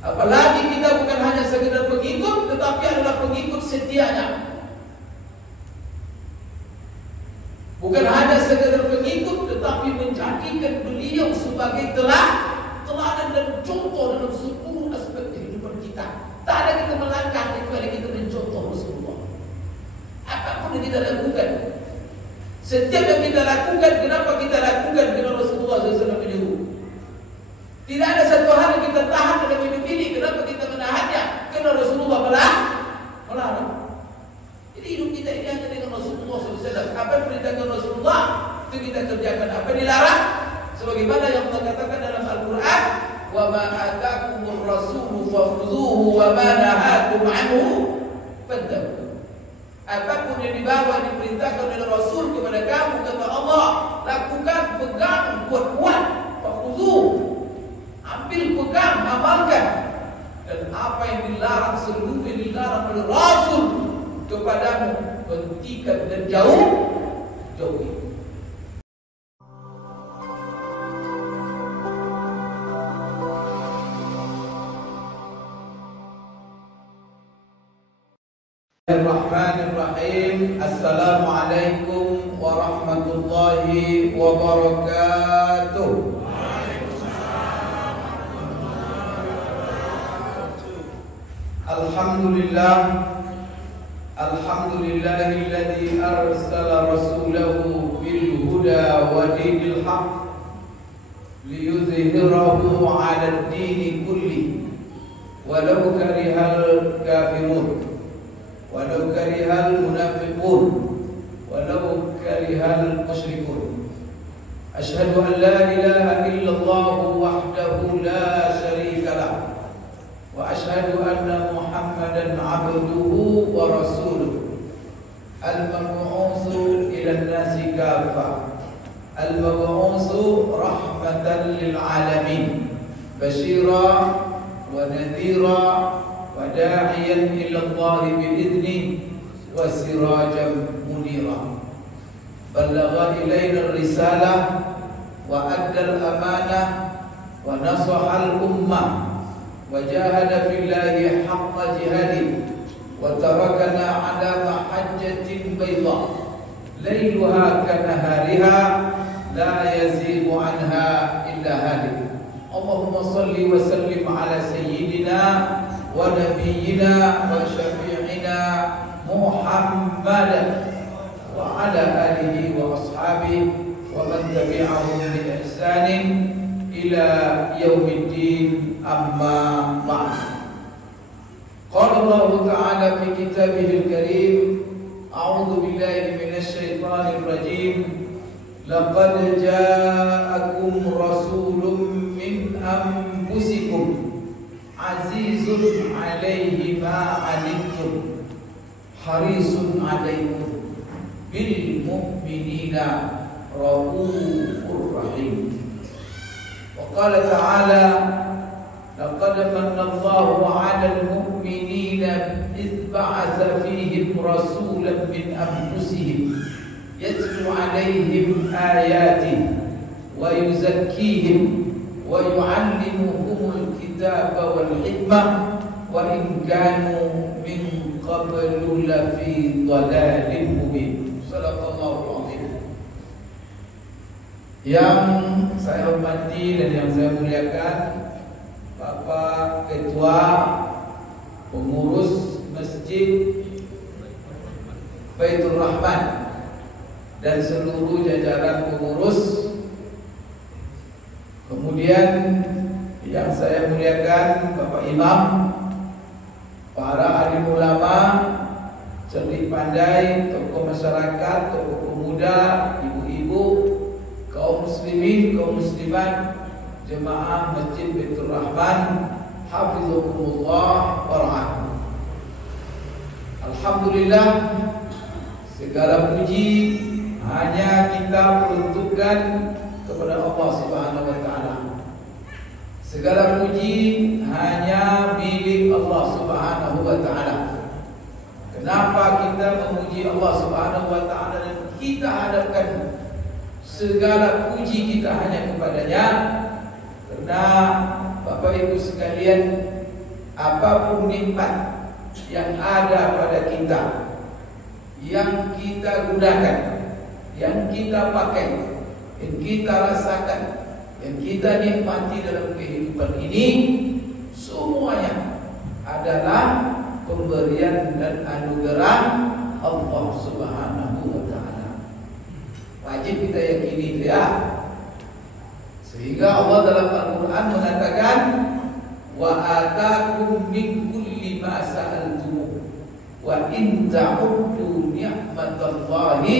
Apalagi kita bukan hanya sekedar pengikut, tetapi adalah pengikut setianya. Bukan hanya sekedar pengikut, tetapi menjadikan beliau sebagai teladan dan contoh dalam seluruh aspek kehidupan kita. Tak ada kita melangkah kecuali kita mencontoh Rasulullah. Apapun yang kita lakukan, setiap yang kita lakukan, kenapa kita lakukan? Karena Rasulullah SAW menyuruh. Tidak ada satu hal yang kita tahan dalam hidup ini. Kenapa kita menahannya? Karena Rasulullah melarang. Jadi hidup kita ini hanya dengan Rasulullah SAW. Apa yang perintahkan Rasulullah, itu kita kerjakan. Apa yang dilarang? Sebagaimana yang Allah katakan dalam Al-Quran, wa ma atakumur rasulu fakhudhuhu wa ma nahakum anhu fantahu. Apapun yang dibawa, diperintahkan oleh Rasul kepada kamu, kata Allah, lakukan, pegang, kuat-kuat. Fakhudhuhu, ambil, pegang, amalkan. Dan apa yang dilarang, seluruh yang dilarang oleh Rasul kepadamu, hentikan dan jauhi. Bismillahirrahmanirrahim. Assalamualaikum warahmatullahi wabarakatuh. Alhamdulillah, alhamdulillahilladzi arsala rasulahu bil huda wa dinil haqq liyudhhirahu 'ala ad-dini kulli walau karihal kafirun. Walau karihal munafiqun, walau karihal musyrikun. Asyhadu an la ilaha illallah wahdahu la syarika lah, wa asyhadu anna Muhammadan abduhu wa rasuluh, al-mab'utsu ila an-nasi kaffah, al-mab'utsu rahmatan lil alamin, basyira wa nadhira وداعيا إلى الله بإذنه وسراجا منيرا بلغ إلينا الرسالة وأدى الأمانة ونصح الأمة وجاهد في الله حق جهاده وتركنا على محجة بيضاء ليلها كنهارها لا يزيغ عنها إلا هالك. اللهم صل وسلم على سيدنا ونبينا وشفيعنا محمد وعلى آله وأصحابه ومن تبعهم بإحسان إلى يوم الدين. أما بعد. قال الله تعالى في كتابه الكريم: أعوذ بالله من الشيطان الرجيم. لقد جاءكم رسول من أنفسكم azizun alaihi ma anittum harisun alaikum bil mu'minina raufur rahim. Wa qala ta'ala: laqad manna Allahu 'alal mu'minina idh ba'atha fihim rasulan min anfusihim yatlu 'alaihim ayatihi wa yuzakkihim wa yu'allimuhumul kitaba wal hikmah wa in kanu min qablu lafi dhalalin mubin. Shadaqallahu azim. Yang saya hormati dan yang saya muliakan Bapak Ketua Pengurus Masjid Baitur Rahman dan seluruh jajaran pengurus. Kemudian yang saya muliakan Bapak Imam, para alim ulama, cerdik pandai, tokoh masyarakat, tokoh pemuda, ibu-ibu, kaum muslimin, kaum muslimat, jemaah Masjid Baitur Rahman, hafizakumullah wa ra'akum. Alhamdulillah, segala puji hanya kita peruntukkan kepada Allah Subhanahu wa taala. Segala puji hanya milik Allah Subhanahu wa taala. Kenapa kita memuji Allah Subhanahu wa taala dan kita hadapkan segala puji kita hanya kepadanya? Karena Bapak Ibu sekalian, apapun nikmat yang ada pada kita, yang kita gunakan, yang kita pakai, yang kita rasakan, yang kita nikmati dalam kehidupan ini, semuanya adalah pemberian dan anugerah Allah Subhanahu wa Ta'ala. Wajib kita yakini itu ya. Sehingga Allah dalam Al-Quran mengatakan, wa atakum min kulli ma sa'altum wa in ta'uddu ni'matallahi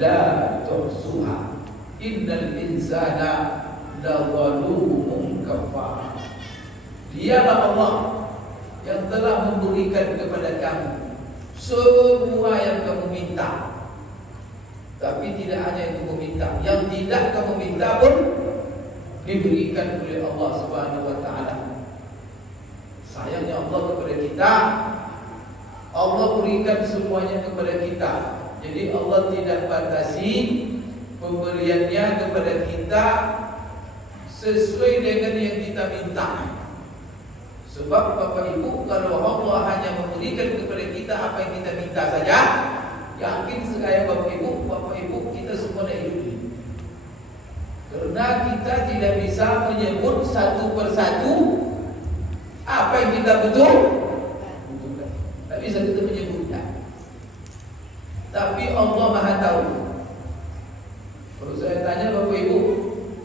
la tuhsuha innal insana lazalumun kafar. Dialah Allah yang telah memberikan kepada kamu semua yang kamu minta. Tapi tidak hanya yang kamu minta, yang tidak kamu minta pun diberikan oleh Allah Subhanahu wa Ta'ala. Sayangnya Allah kepada kita, Allah berikan semuanya kepada kita. Jadi Allah tidak batasi pemberiannya kepada kita sesuai dengan yang kita minta. Sebab Bapak Ibu, kalau Allah hanya memberikan kepada kita apa yang kita minta saja, yakin sekali Bapak Ibu kita semua dah hidup ini. Karena kita tidak bisa menyebut satu persatu apa yang kita butuhkan. Tak bisa kita menyebutnya. Tapi Allah Maha tahu. Kalau saya tanya Bapak Ibu,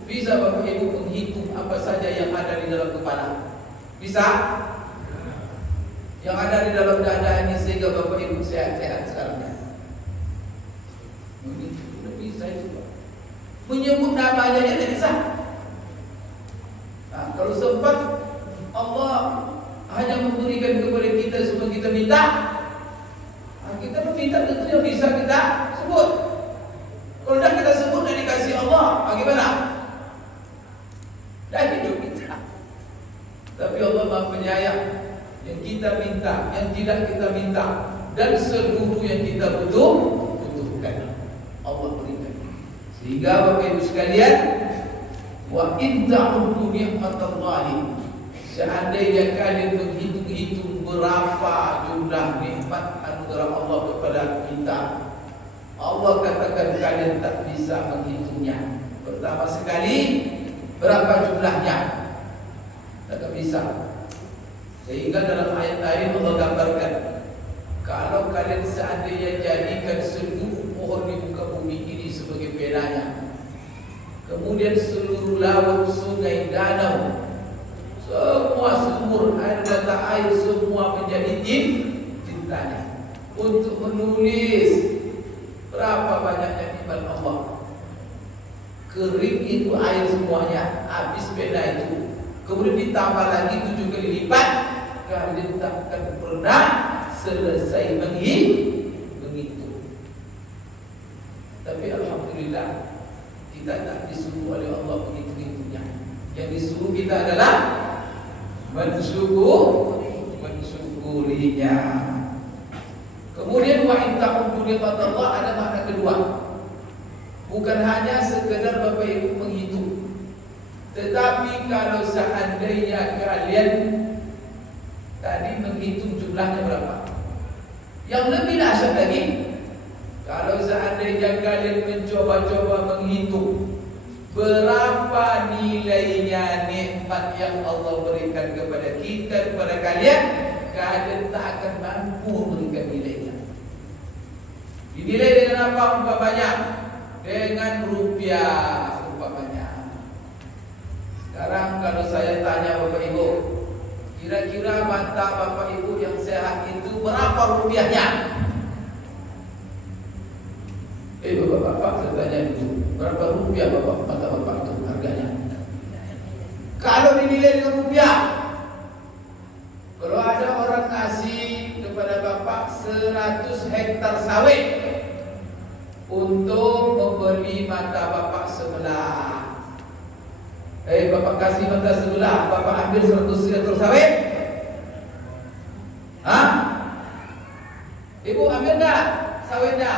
bisa Bapak Ibu menghitung apa saja yang ada di dalam kepala? Bisa? Yang ada di dalam dada ini sehingga Bapak Ibu sehat-sehat sekarang. Tidak bisa itu. Menyebut namanya tidak bisa. Nah, kalau sempat Allah hanya memberikan kepada kita semua kita minta, nah, kita meminta tentu yang bisa kita sebut. Kalau tidak kita sebut dan dikasih Allah, bagaimana? Dan hidup kita. Tapi Allah Maha Penyayang. Yang kita minta, yang tidak kita minta, dan seluruh yang kita butuhkan, Allah berikan. Sehingga Bapak Ibu sekalian, wa in ta'uddu ni'matallahi, seandainya kalian menghitung-hitung berapa jumlah nikmat anugerah Allah kepada kita, Allah katakan kalian tak bisa menghitungnya. Pertama sekali, berapa jumlahnya? Tak bisa. Sehingga dalam ayat lain Allah gambarkan, kalau kalian seandainya jadikan seluruh pohon di muka bumi ini sebagai penanya, kemudian seluruh laut, sungai, danau, semua sumur air, mata air, semua menjadi tintanya, untuk menulis berapa banyaknya nikmat Allah. Kering itu air semuanya, habis pena itu, kemudian ditambah lagi 7 kali lipat, kalian takkan pernah selesai menghitung. Tapi alhamdulillah kita tak disuruh oleh Allah menghitung-hitungnya. Yang disuruh kita adalah mensyukurinya. Kemudian wa in ta'uddu ni'matallah ada makna kedua. Bukan hanya sekedar Bapak Ibu menghitung, tetapi kalau seandainya kalian tadi menghitung jumlahnya berapa, yang lebih dahsyat lagi, kalau seandainya kalian mencoba-coba menghitung berapa nilainya nikmat yang Allah berikan kepada kita, kepada kalian, kalian tak akan mampu memberikan nilainya. Dinilai dengan apa umpamanya? Dengan rupiah umpamanya. Sekarang kalau saya tanya Bapak Ibu, kira-kira mata Bapak Ibu yang sehat itu berapa rupiahnya? Bapak-bapak saya tanya dulu, berapa rupiah mata Bapak itu harganya? Kalau dinilai dengan rupiah, kalau ada orang ngasih kepada Bapak 100 hektar sawit untuk membeli mata Bapak sebelah, Bapak kasih mata sebelah, Bapak ambil 100 hektar sawit, Ibu ambil enggak sawitnya?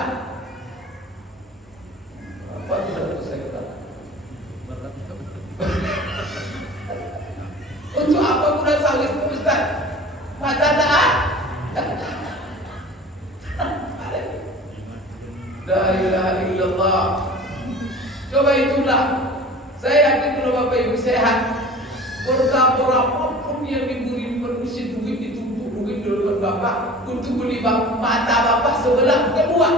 Berapa 100 hektar? Untuk apa guna sawit, Ustaz? mata tak ada. La ilaha illallah. Coba itulah. Saya yakin kalau Bapak Ibu sehat, berapapun yang diberi manusia duit ditumpuk duit di depan Bapak untuk beli mata Bapak sebelah, bukan dua,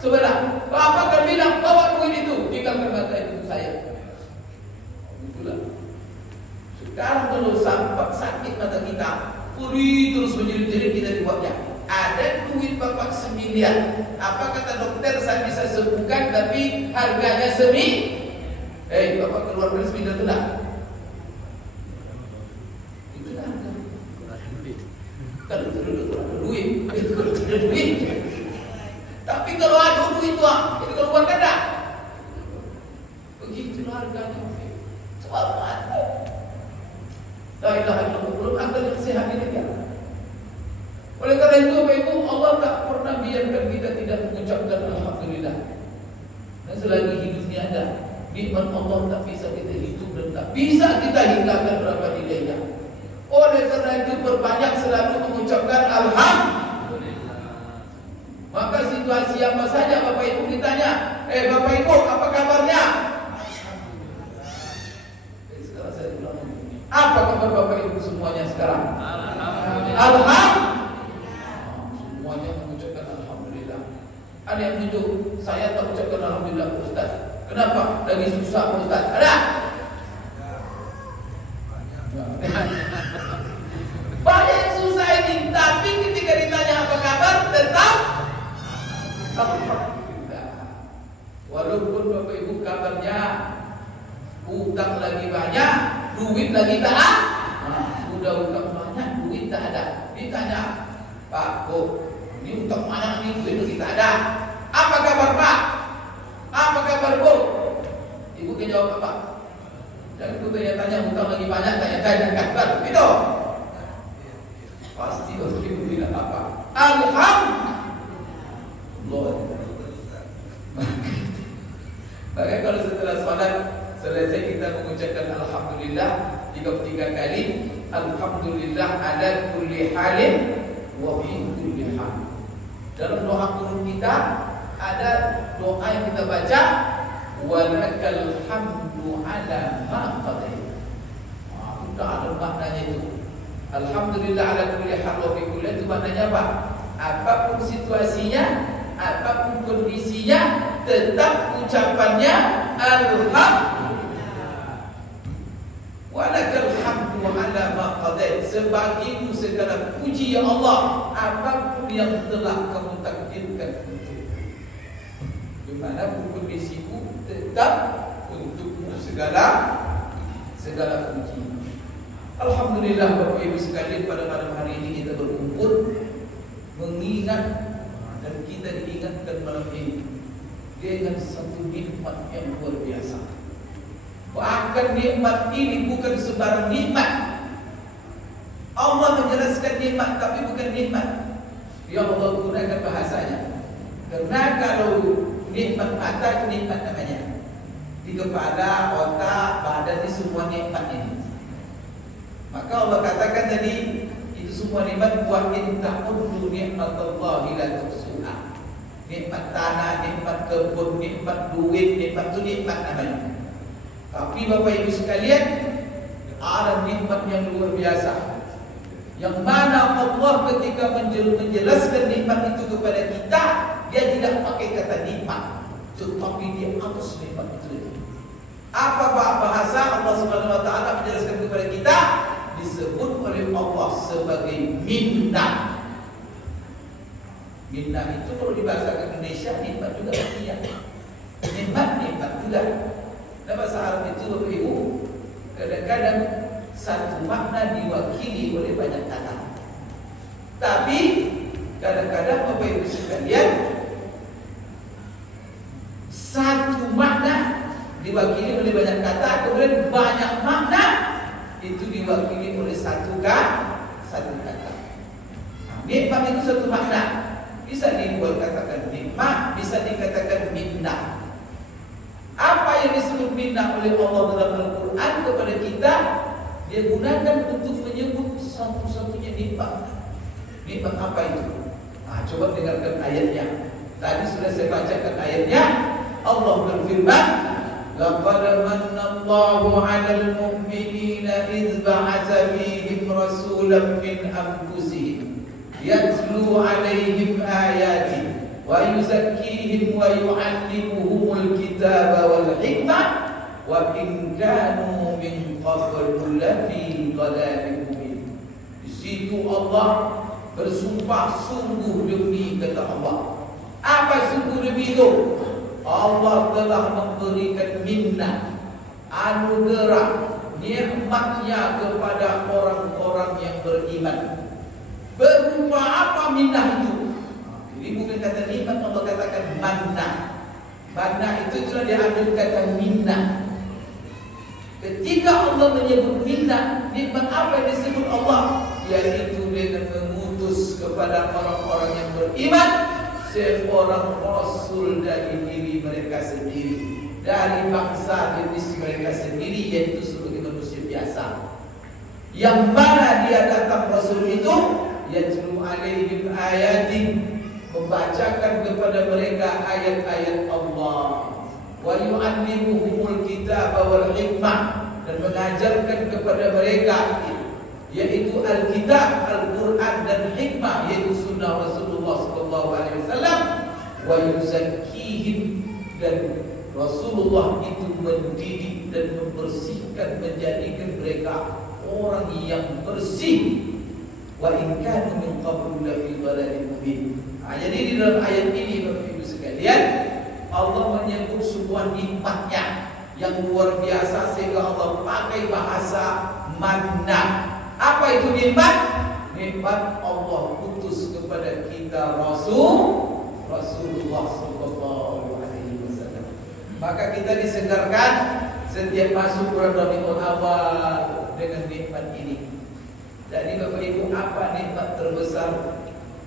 sebelah. Bapak akan bilang bawa duit itu, tinggalkan mata itu saya. Itulah. Sekarang kalau sampai sakit mata kita, puri terus menjerit-jerit kita dibuatnya. Ada duit Bapak 1 miliar. Apa kata dokter, saya bisa sembuhkan tapi harganya semi. Bapak keluar dari 1 miliar itu lah. Itulah harga. Kalau ada duit, kalau ada duit. Tapi kalau ada duit itu, itu keluarkan dah. Begitulah harganya. Soal mati. La ilaha illallah. Belum ada yang sehat ini kan. Oleh karena itu Bapak Ibu, Allah tak pernah biarkan kita tidak mengucapkan alhamdulillah. Dan selagi hidupnya ada, nikmat Allah tak bisa kita hitung dan tak bisa kita hinggakan berapa nilainya. Oleh karena itu perbanyak selalu mengucapkan alhamdulillah. Maka situasi apa saja Bapak Ibu ditanya, Bapak Ibu apa kabarnya? Sekarang saya ulang. Apa kabar Bapak Ibu semuanya sekarang? Alhamdulillah. Semuanya mengucapkan alhamdulillah. Ada yang menunjuk, saya tak ucapkan alhamdulillah Ustaz. Kenapa? Lagi susah Ustaz. Ada? Banyak yang susah ini, tapi ketika ditanya apa kabar, tetap alhamdulillah. Walaupun Bapak Ibu kabarnya utang lagi banyak, duit lagi tak ada. Sudah utang banyak, duit tak ada. Ditanya, Pak, Bu, ini utang banyak, ini duit lagi tak ada. Apa kabar Pak? Apa kabar Bu? Ibu kan jawab apa? Dan ibu tanya utang lagi banyak, tanya kabar. Itu pasti Bapak Ibu bilang apa? Alhamdulillah. Maka kalau setelah salat selesai kita mengucapkan alhamdulillah 33 kali. Alhamdulillah ala kulli halin wa fi kulli hal. Dalam doa kunut kita ada doa yang kita baca, walakal hamdu ala ma qadait. Sudah ada maknanya itu. Alhamdulillah ala kulli hal wa fi kulli hal, itu maknanya apa? Apapun situasinya, apapun kondisinya, tetap ucapannya alhamdulillah. Walakal hamdu ala ma qadait. Sebagimu segala puji ya Allah, apapun yang telah kamu takdirkan untukku. Dimanapun kondisiku, tetap untukmu segala puji. Alhamdulillah Bapak Ibu sekalian, pada malam hari ini kita berkumpul mengingat dan kita diingatkan malam ini dengan satu nikmat yang luar biasa. Bahkan nikmat ini bukan sembarang nikmat. Allah menjelaskan nikmat, tapi bukan nikmat yang Allah gunakan bahasanya. Karena kalau nikmat mata itu nikmat namanya. Di kepala, otak, badan ini semua nikmat ini. Maka Allah katakan tadi, itu semua nikmat. Wa in ta'uddu ni'matallahi la tuhsuha. Nikmat tanah, nikmat kebun, nikmat duit, nikmat itu nikmat namanya. Tapi Bapak Ibu sekalian, ada nikmat yang luar biasa, yang mana Allah ketika menjelaskan nikmat itu kepada kita, dia tidak pakai kata nikmat, tetapi dia atas nikmat itu. Apa bahasa Allah Subhanahu Wa Taala menjelaskan kepada kita? Disebut oleh Allah sebagai minnah. Minnah itu kalau di bahasa Indonesia nikmat juga artinya. Nikmat juga. Dalam bahasa Arab itu Bapak Ibu, kadang-kadang satu makna diwakili oleh banyak kata. Tapi kadang-kadang Bapak Ibu sekalian, satu makna diwakili oleh banyak kata, kemudian banyak makna itu diwakili oleh satu kata. Nikmat itu satu makna. Bisa dikatakan nikmat, bisa dikatakan minnah. Apa yang disebut minnah oleh Allah dalam Al-Quran kepada kita, dia gunakan untuk menyebut satu-satunya nikmat. Nikmat apa itu? Coba dengarkan ayatnya. Tadi sudah saya bacakan ayatnya. Allah berfirman, laqad manna Allahu 'alal mu'minina idz ba'atsa fihim rasulan min anfusihim yatlu 'alaihim ayatihi wa yuzakkihim wa yu'allimuhumul kitaba wal hikmah wa in kanu min qablu lafi dhalalin mubin. Di situ Allah bersumpah sungguh demi kata Allah. Apa sungguh demi itu? Allah telah memberikan minnah, anugerah, nikmatnya kepada orang-orang yang beriman. Berupa apa minnah itu? Jadi bukan kata nikmat, Allah katakan manna. Manna itu telah diambil kata minnah. Ketika Allah menyebut minnah, nikmat apa yang disebut Allah? Yaitu dengan mengutus kepada orang-orang yang beriman seorang rasul dari diri mereka sendiri, dari bangsa jenis mereka sendiri, yaitu sebagai manusia biasa. Yang mana dia datang rasul itu, yatlu alaihim ayatin, membacakan kepada mereka ayat-ayat Allah, wa yu'allimuhumul kitaba wal hikmah, dan mengajarkan kepada mereka yaitu Alkitab, Al-Quran dan hikmah, yaitu sunnah Rasulullah SAW. Wa yuzakkihim, dan Rasulullah itu mendidik dan membersihkan, menjadikan mereka orang yang bersih. Wa in kanu min qablu lafi dhalalin mubin. Jadi di dalam ayat ini Bapak Ibu sekalian, Allah menyebut sebuah nikmatnya yang luar biasa sehingga Allah pakai bahasa manna. Apa itu nikmat? Nikmat Allah utus kepada kita Rasulullah sallallahu alaihi wasallam. Maka kita disegarkan setiap masuk bulan Rabiul Awal dengan nikmat ini. Jadi Bapak Ibu, apa nikmat terbesar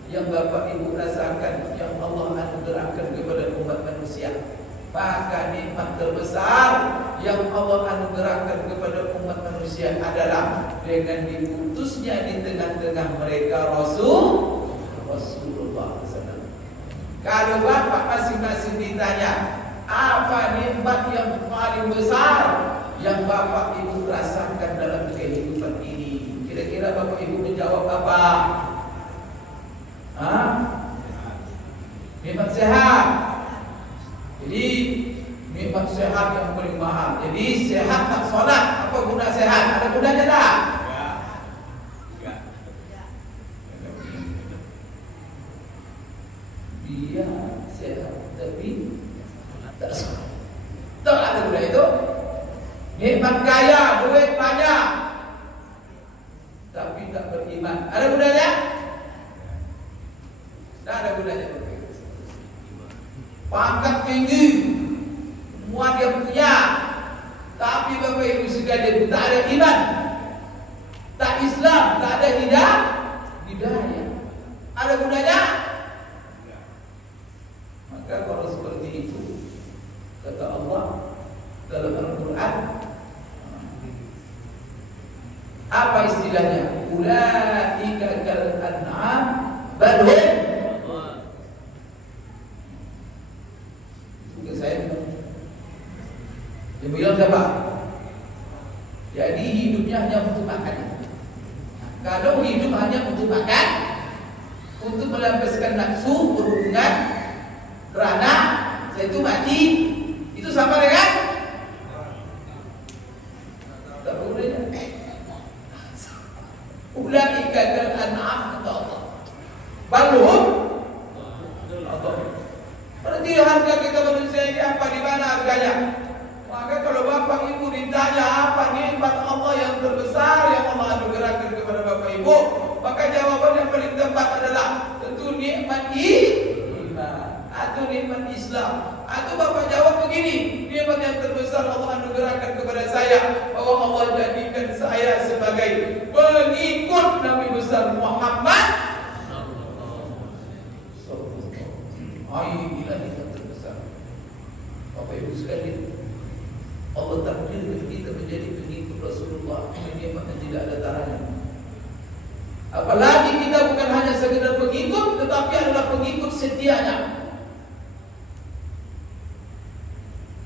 yang Bapak Ibu rasakan yang Allah anugerahkan kepada umat manusia? Maka nikmat terbesar yang Allah anugerahkan kepada umat manusia adalah dengan diutusnya di tengah-tengah mereka Rasulullah SAW. Kalau Bapak masing-masing ditanya, apa nikmat yang paling besar yang Bapak Ibu rasakan dalam kehidupan ini? Kira-kira Bapak Ibu menjawab apa? Nikmat sehat. Jadi nikmat sehat yang paling mahal. Jadi sehat tak sholat, apa guna sehat? Ada gunanya tak? Dia sehat tapi tak sholat. Tak ada guna itu. Nikmat kaya, duit banyak, tapi tak beriman. Ada gunanya? Tak ada gunanya. Pangkat tinggi, semua dia punya, tapi Bapak Ibu sekalian tak ada iman, tak Islam, tak ada hidayah. Ada gunanya? Maka kalau seperti itu, kata Allah dalam Al-Quran, apa istilahnya? Ulaika kal an'am bal hum. Yang bilang siapa? Jadi hidupnya hanya untuk makan. Kalau hidup hanya untuk makan, untuk melampiaskan nafsu, berhubungan, beranak, setelah itu mati, itu sama dengan tak boleh. Ulaika kal an'am, kata Allah. Balhum. Berarti harga kita manusia ini apa, di mana harganya? Maka kalau Bapak Ibu ditanya apa nikmat Allah yang terbesar yang Allah anugerahkan kepada Bapak Ibu, maka jawaban yang paling tepat adalah tentu nikmat iman atau nikmat Islam. Atau Bapak jawab begini, nikmat yang terbesar Allah anugerahkan kepada saya, bahwa Allah jadikan saya sebagai pengikut Nabi besar Muhammad. Inilah nikmat terbesar. Bapak Ibu sekalian, Allah takdirkan kita menjadi pengikut Rasulullah. Ini nikmat yang tidak ada taranya. Apalagi kita bukan hanya sekedar pengikut, tetapi adalah pengikut setianya.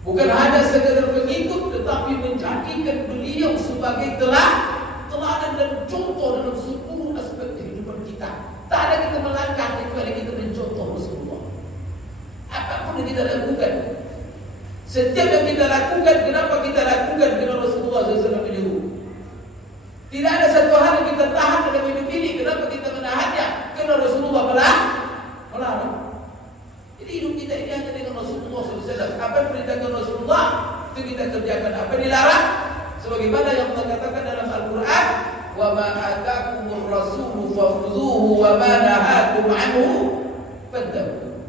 Bukan hanya sekedar pengikut, tetapi menjadikan beliau sebagai teladan dan contoh dalam seluruh aspek kehidupan kita. Tak ada kita melangkah kecuali kita mencontoh Rasulullah. Apapun yang kita lakukan, setiap yang kita lakukan, kenapa kita lakukan? Karena Rasulullah SAW menyuruh. Tidak ada satu hal yang kita tahan dalam hidup ini. Kenapa kita menahannya? Karena Rasulullah melarang. Jadi hidup kita ini hanya dengan Rasulullah SAW. Apa yang perintahkan Rasulullah, itu kita kerjakan. Apa yang dilarang? Sebagaimana yang Allah katakan dalam Al-Quran, wa ma atakumur rasulu fakhudhuhu wa ma nahakum anhu fantahu.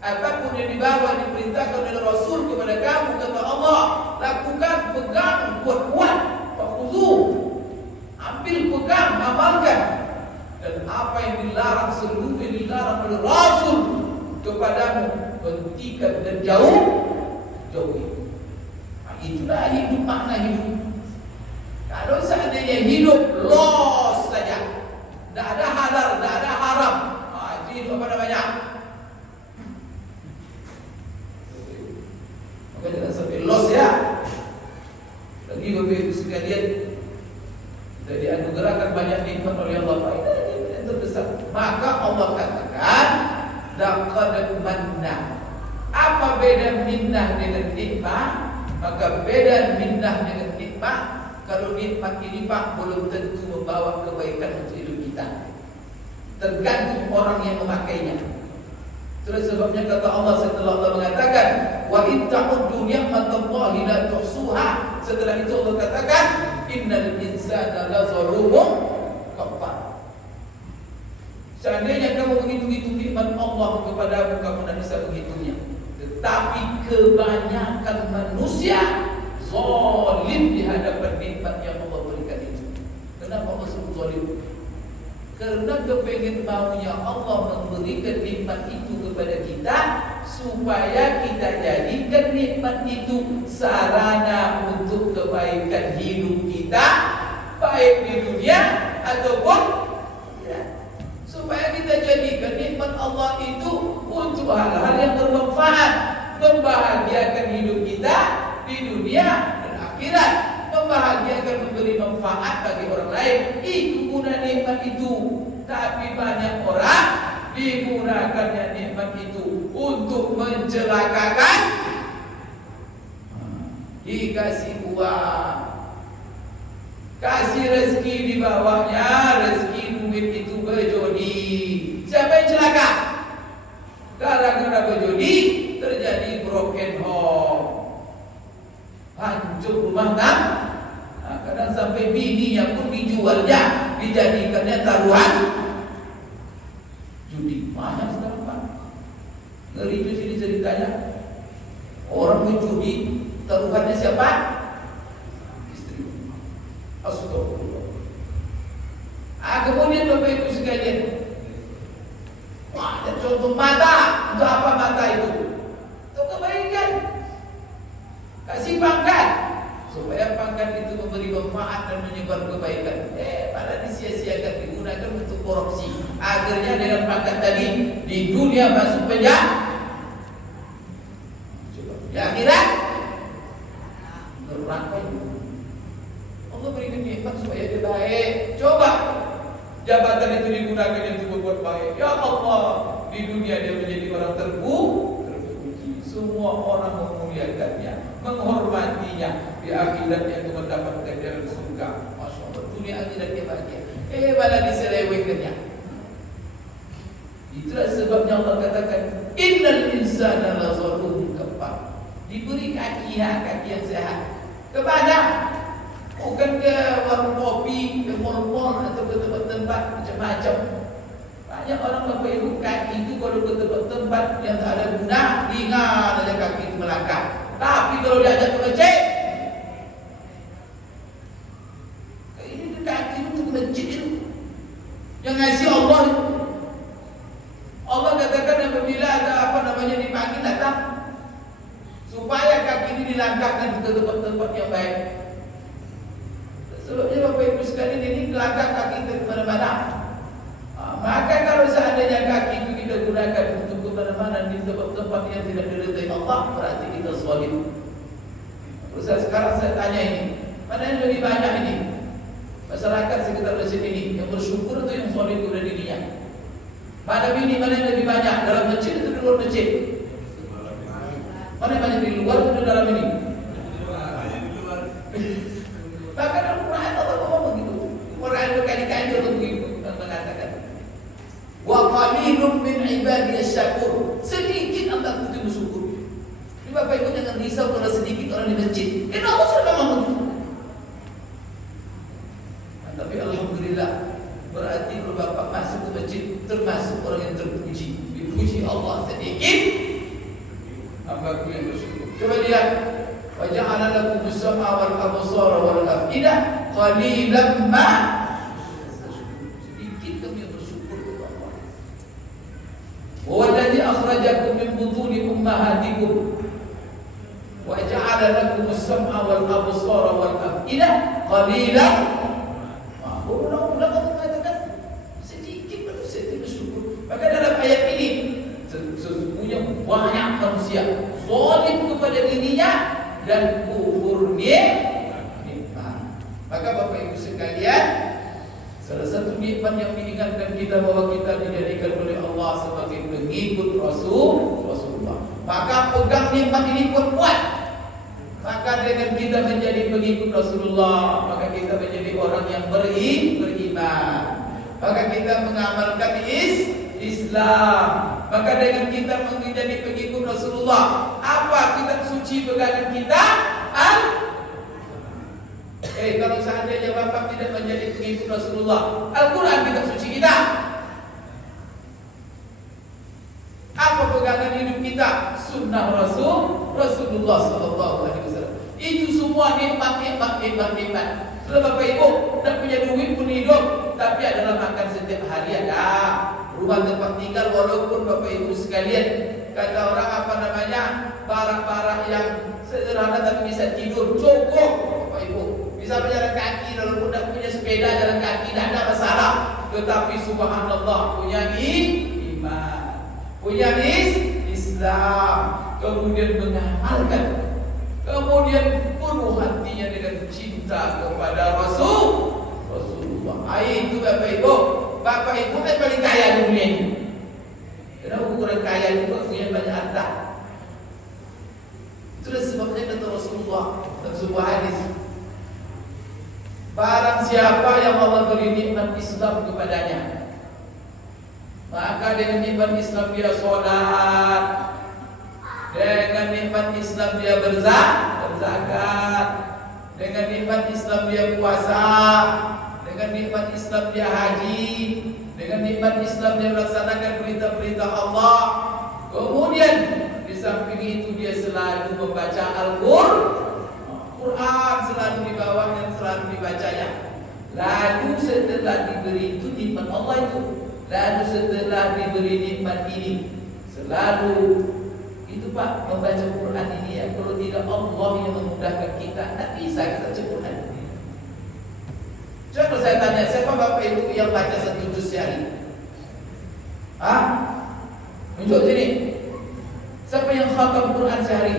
Apapun yang dibawa, diperintahkan oleh Rasul kepada kamu, kata Allah, lakukan, pegang, kuat-kuat. Fakhudhuhu, ambil, pegang, amalkan. Dan apa yang dilarang, seluruh yang dilarang oleh Rasul kepadamu, hentikan dan jauhi. Itulah hidup, makna hidup. Kalau seandainya hidup los saja, tidak ada halal, tidak ada haram, itu hidup apa namanya? Maka jangan sampai los ya. Lagi Bapak Ibu sekalian, kita dianugerahkan banyak nikmat oleh Allah. Ini yang terbesar. Maka Allah katakan, laqad manna. Apa beda minnah dengan nikmat? Maka beda minnah dengan nikmat. Kalau nikmat ini Pak belum tentu membawa kebaikan untuk hidup kita. Tergantung orang yang memakainya. Terus sebabnya kata Allah setelah Allah mengatakan, wa in ta'uddu ni'matallahi la tuhsuha. Setelah itu Allah katakan, innal insana lazalumun kafar. Seandainya kamu menghitung-hitung nikmat Allah kepadamu, kamu tidak bisa menghitungnya. Tetapi kebanyakan manusia zalim di hadapan nikmat yang Allah berikan itu. Kenapa Allah sebut zalim? Karena kepengen maunya Allah memberikan nikmat itu kepada kita, supaya kita jadikan nikmat itu sarana untuk kebaikan hidup kita, baik di dunia ataupun supaya kita jadikan nikmat Allah itu untuk hal-hal yang bermanfaat, membahagiakan hidup kita di dunia dan akhirat, membahagiakan, memberi manfaat bagi orang lain. Itu guna nikmat itu. Tapi banyak orang digunakannya nikmat itu untuk mencelakakan. Dikasih uang, kasih rezeki di bawahnya, rezeki duit itu berjudi. Siapa yang celaka? Gara-gara berjudi terjadi broken home, hancur rumah tangga. Kadang sampai bininya pun dijualnya, dijadikannya taruhan judi. Mana sekarang Pak? Ngeri itu sini ceritanya. Orang berjudi, taruhannya siapa? Istri. Astagfirullah. Kemudian Bapak Ibu sekalian, ada contoh mata. Untuk apa mata itu? Untuk kebaikan. Kasih pangkat, supaya pangkat itu memberi manfaat dan menyebar kebaikan. Malah disia-siakan, digunakan untuk korupsi. Akhirnya dengan pangkat tadi di dunia masuk penjara, di akhirat neraka. Allah berikan nikmat supaya dia baik. Coba jabatan itu digunakan untuk berbuat baik. Ya Allah, di dunia dia menjadi orang terpuji. Semua orang memuliakannya, menghormatinya. Di akhiratnya itu mendapatkan jalan surga. Masya Allah, dunia akhiratnya bahagia. Malah diselewengkannya. Itulah sebabnya Allah katakan, innal insana lazalumun kafar. Diberi kaki yang sehat. Kepada bukan ke warung kopi, ke mall-mall atau ke tempat-tempat macam-macam. Banyak orang Bapak Ibu kaki itu kalau ke tempat-tempat yang tak ada guna, ringan saja kaki itu melangkah. Tapi kalau diajak ke masjid, ini kaki itu ke masjid itu yang ngasih Allah. Allah katakan apabila ada dipanggil datang, supaya kaki ini dilangkahkan ke tempat-tempat yang baik. Sebabnya Bapak Ibu sekalian, ini langkah kaki kita kemana-mana. Maka kalau tempat-tempat yang tidak diridai Allah, berarti kita zalim. Sekarang saya tanya ini, mana yang lebih banyak ini? Masyarakat sekitar masjid ini yang bersyukur atau yang zalim kepada dirinya? Mana bini, mana yang lebih banyak? Dalam masjid atau di luar masjid? Mana yang banyak di luar atau di dalam ini? Bahkan Al-Quran Allah ngomong begitu. Quran berkali-kali Allah begitu mengatakan, wa qalilun min ibadiyas syakur. Sedikit anggapku itu bersyukur. Ini Bapak Ibu jangan risau kalau sedikit orang di masjid. Karena Allah sudah ngomong begitu. Tapi alhamdulillah, berarti kalau Bapak masuk ke masjid termasuk orang yang terpuji. Dipuji Allah sedikit, anggapku yang bersyukur. Coba lihat. وَجَعَلَ لَكُمُ السَّمْعَ وَالْأَبْصَارَ وَالْأَفْئِدَةَ قَلِيلًا مَا sedikit kami yang bersyukur kepada Allah. وَالَّذِي أَخْرَجَكُم مِّن بُطُونِ أُمَّهَاتِكُمْ وَجَعَلَ لَكُمُ السَّمْعَ وَالْأَبْصَارَ وَالْأَفْئِدَةَ قَلِيلًا مَا. Ulang-ulang Allah mengatakan sedikit manusia yang bersyukur. Maka dalam ayat ini sesungguhnya banyak manusia zalim kepada dirinya dan kufur nikmat. Maka Bapak Ibu sekalian, salah satu nikmat yang mengingatkan kita bahwa kita dijadikan oleh Allah sebagai pengikut Rasulullah. Maka pegang nikmat ini kuat-kuat. Maka dengan kita menjadi pengikut Rasulullah, maka kita menjadi orang yang beriman. Maka kita mengamalkan Islam. Maka dengan kita menjadi pengikut Rasulullah, apa kitab suci pegangan kita? Kalau seandainya Bapak tidak menjadi pengikut Rasulullah, Al-Quran kitab suci kita. Apa pegangan hidup kita? Sunnah Rasulullah SAW. Itu semua nikmat. Kalau Bapak Ibu tidak punya duit pun hidup, tapi adalah makan setiap hari ada. Rumah tempat tinggal, walaupun Bapak Ibu sekalian, kata orang barang-barang yang sederhana tapi bisa tidur, cukup Bapak Ibu. Bisa berjalan kaki, walaupun tidak punya sepeda jalan kaki, tidak ada masalah. Tetapi subhanallah, punya iman, punya Islam, kemudian mengamalkan, kemudian penuh hatinya dengan cinta kepada Rasulullah. Itu Bapak Ibu. Bapak Ibu kan paling kaya di dunia ini. Karena ukuran kaya juga punya banyak harta. Itulah sebabnya kata Rasulullah dalam sebuah hadis, barang siapa yang Allah beri nikmat Islam kepadanya, maka dengan nikmat Islam dia sholat, dengan nikmat Islam dia berzakat, dengan nikmat Islam dia puasa, dengan nikmat Islam dia haji, dengan nikmat Islam dia melaksanakan perintah-perintah Allah. Kemudian di samping itu dia selalu membaca Al-Quran, selalu dibawanya, selalu dibacanya. Lalu setelah diberi itu nikmat Allah itu, lalu setelah diberi nikmat ini, selalu itu Pak membaca Quran ini ya. Kalau tidak Allah yang memudahkan kita, tak bisa kita baca Quran. Coba saya tanya, siapa Bapak Ibu yang baca satu juz sehari? Tunjuk sini. Siapa yang khatam Quran sehari?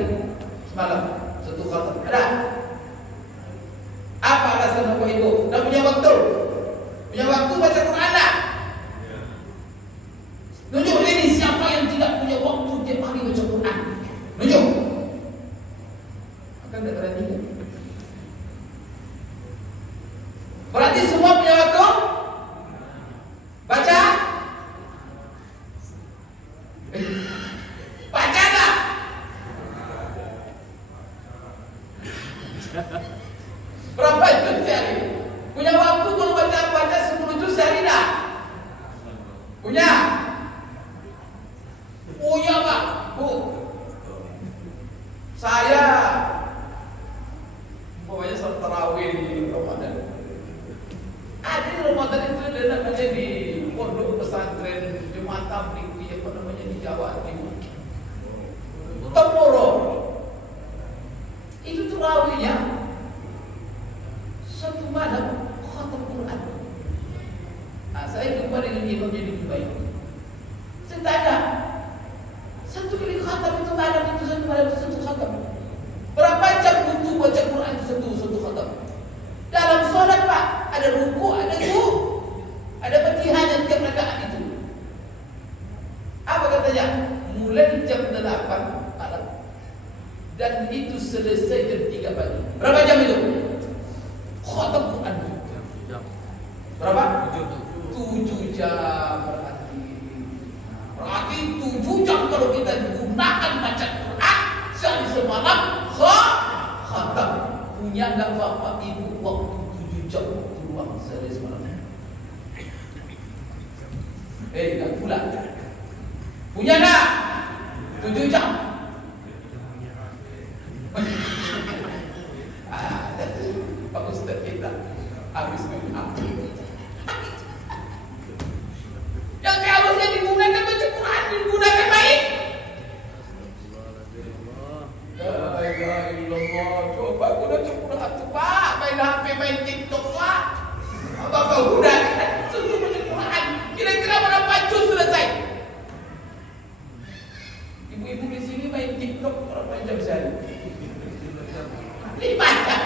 Semalam satu khatam. Ada? Apa alasan Bapak Ibu? Tak punya waktu? Punya waktu baca Quran tak? Tunjuk ini siapa yang tidak punya waktu tiap hari baca Quran? Tunjuk. Akan tak berani. Berarti semua punya waktu baca? Baca tak? Berapa juz sehari? Punya waktu kalau baca 10 juz sehari tak? Punya? Punya Pak? Saya pokoknya salat tarawih di Ramadan. Ada di Ramadan itu ada namanya di pondok pesantren Jumat Tablik di Jawa Timur. Temoro. Itu tarawihnya satu malam khatam Quran. Saya jumpa dengan imamnya di Dubai. Saya tanya, satu 8 malam. Dan itu selesai jam 3 pagi. Berapa jam itu? Khatam Quran. Berapa? 7 jam berarti. Berarti 7 jam kalau kita gunakan baca Quran sehari semalam khatam. Punya enggak bapak ibu waktu 7 jam waktu luang sehari semalam? Enggak pula. Punya enggak? 7 jam. Pak Ustaz kita habis minum. Yang seharusnya digunakan baca Quran digunakan baik. La ilaha illallah. Coba guna Quran tu Pak, main HP, main TikTok Pak. Bapak gunakan untuk baca Quran. Kira-kira berapa juz selesai? Ibu-ibu di sini main TikTok berapa jam sehari? 5 jam.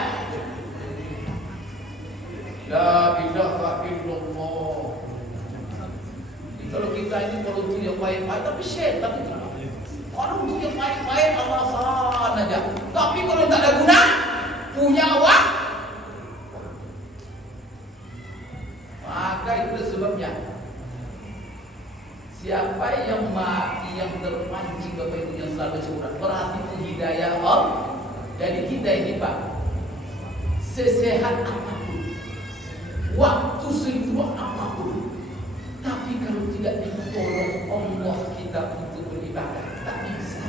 La ilaha illallah. Kalau kita ini kalau tu yang baik-baik tapi syaitan itu. Kalau tu yang baik-baik alasan aja. Tapi kalau tak ada guna, punya awak. Maka itu sebabnya. Siapa yang mati yang terpancing Bapak Ibu yang selalu curang, berarti itu hidayah Allah. Jadi kita ini Pak, sesehat apapun, waktu seluruh apapun, tapi kalau tidak ditolong Allah kita untuk beribadah, tak bisa.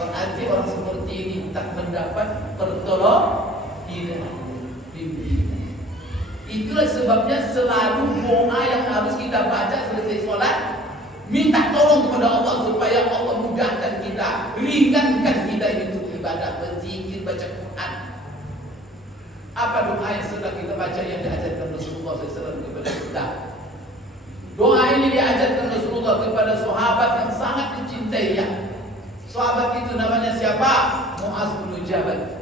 Berarti orang seperti ini tak mendapat pertolongan bimbingan. Itulah sebabnya selalu doa yang harus kita baca selesai sholat, minta tolong kepada Allah supaya Allah mudahkan kita, ringankan kita ini untuk ibadah, berzikir, baca Quran. Apa doa yang sedang kita baca yang diajarkan Rasulullah SAW kepada kita? Doa ini diajarkan Rasulullah kepada sahabat yang sangat dicintainya. Sahabat itu namanya siapa? Muaz bin Jabal.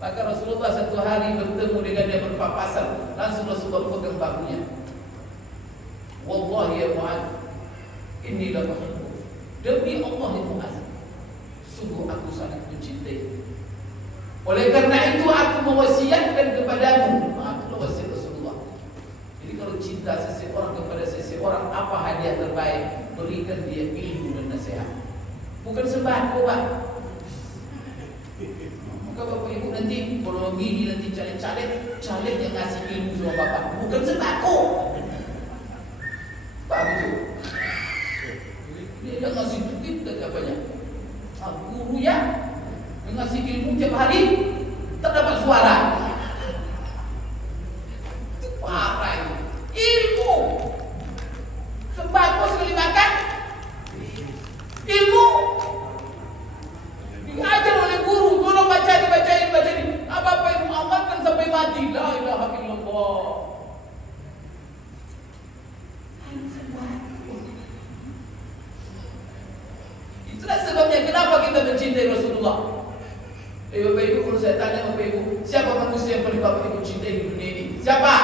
Maka Rasulullah satu hari bertemu dengan dia berpapasan, langsung Rasulullah pegang bahunya. Wallahi ya Muaz, inni la uhibbu. Demi Allah ya Muaz, sungguh aku sangat mencintai. Oleh karena itu aku mewasiatkan kepadamu. Itulah wasiat Rasulullah. Jadi kalau cinta seseorang kepada seseorang, apa hadiah terbaik? Berikan dia ilmu dan nasihat. Bukan sembako Pak. Maka Bapak Ibu nanti kalau gini nanti caleg yang ngasih ilmu sama Bapak, bukan sembako. Pak betul. Dia ngasih duit dan apanya? Guru ya, yang ngasih ilmu tiap hari terdapat suara. Itu parah itu. Ilmu. Sembako sekali makan. Ilmu. Diajar oleh guru, tolong baca ini. Apa Ibu amalkan sampai mati. La ilaha illallah. Itulah sebabnya kenapa kita mencintai Rasulullah. Bapak Ibu, kalau saya tanya Bapak Ibu, siapa manusia yang paling Bapak Ibu cintai di dunia ini? Siapa?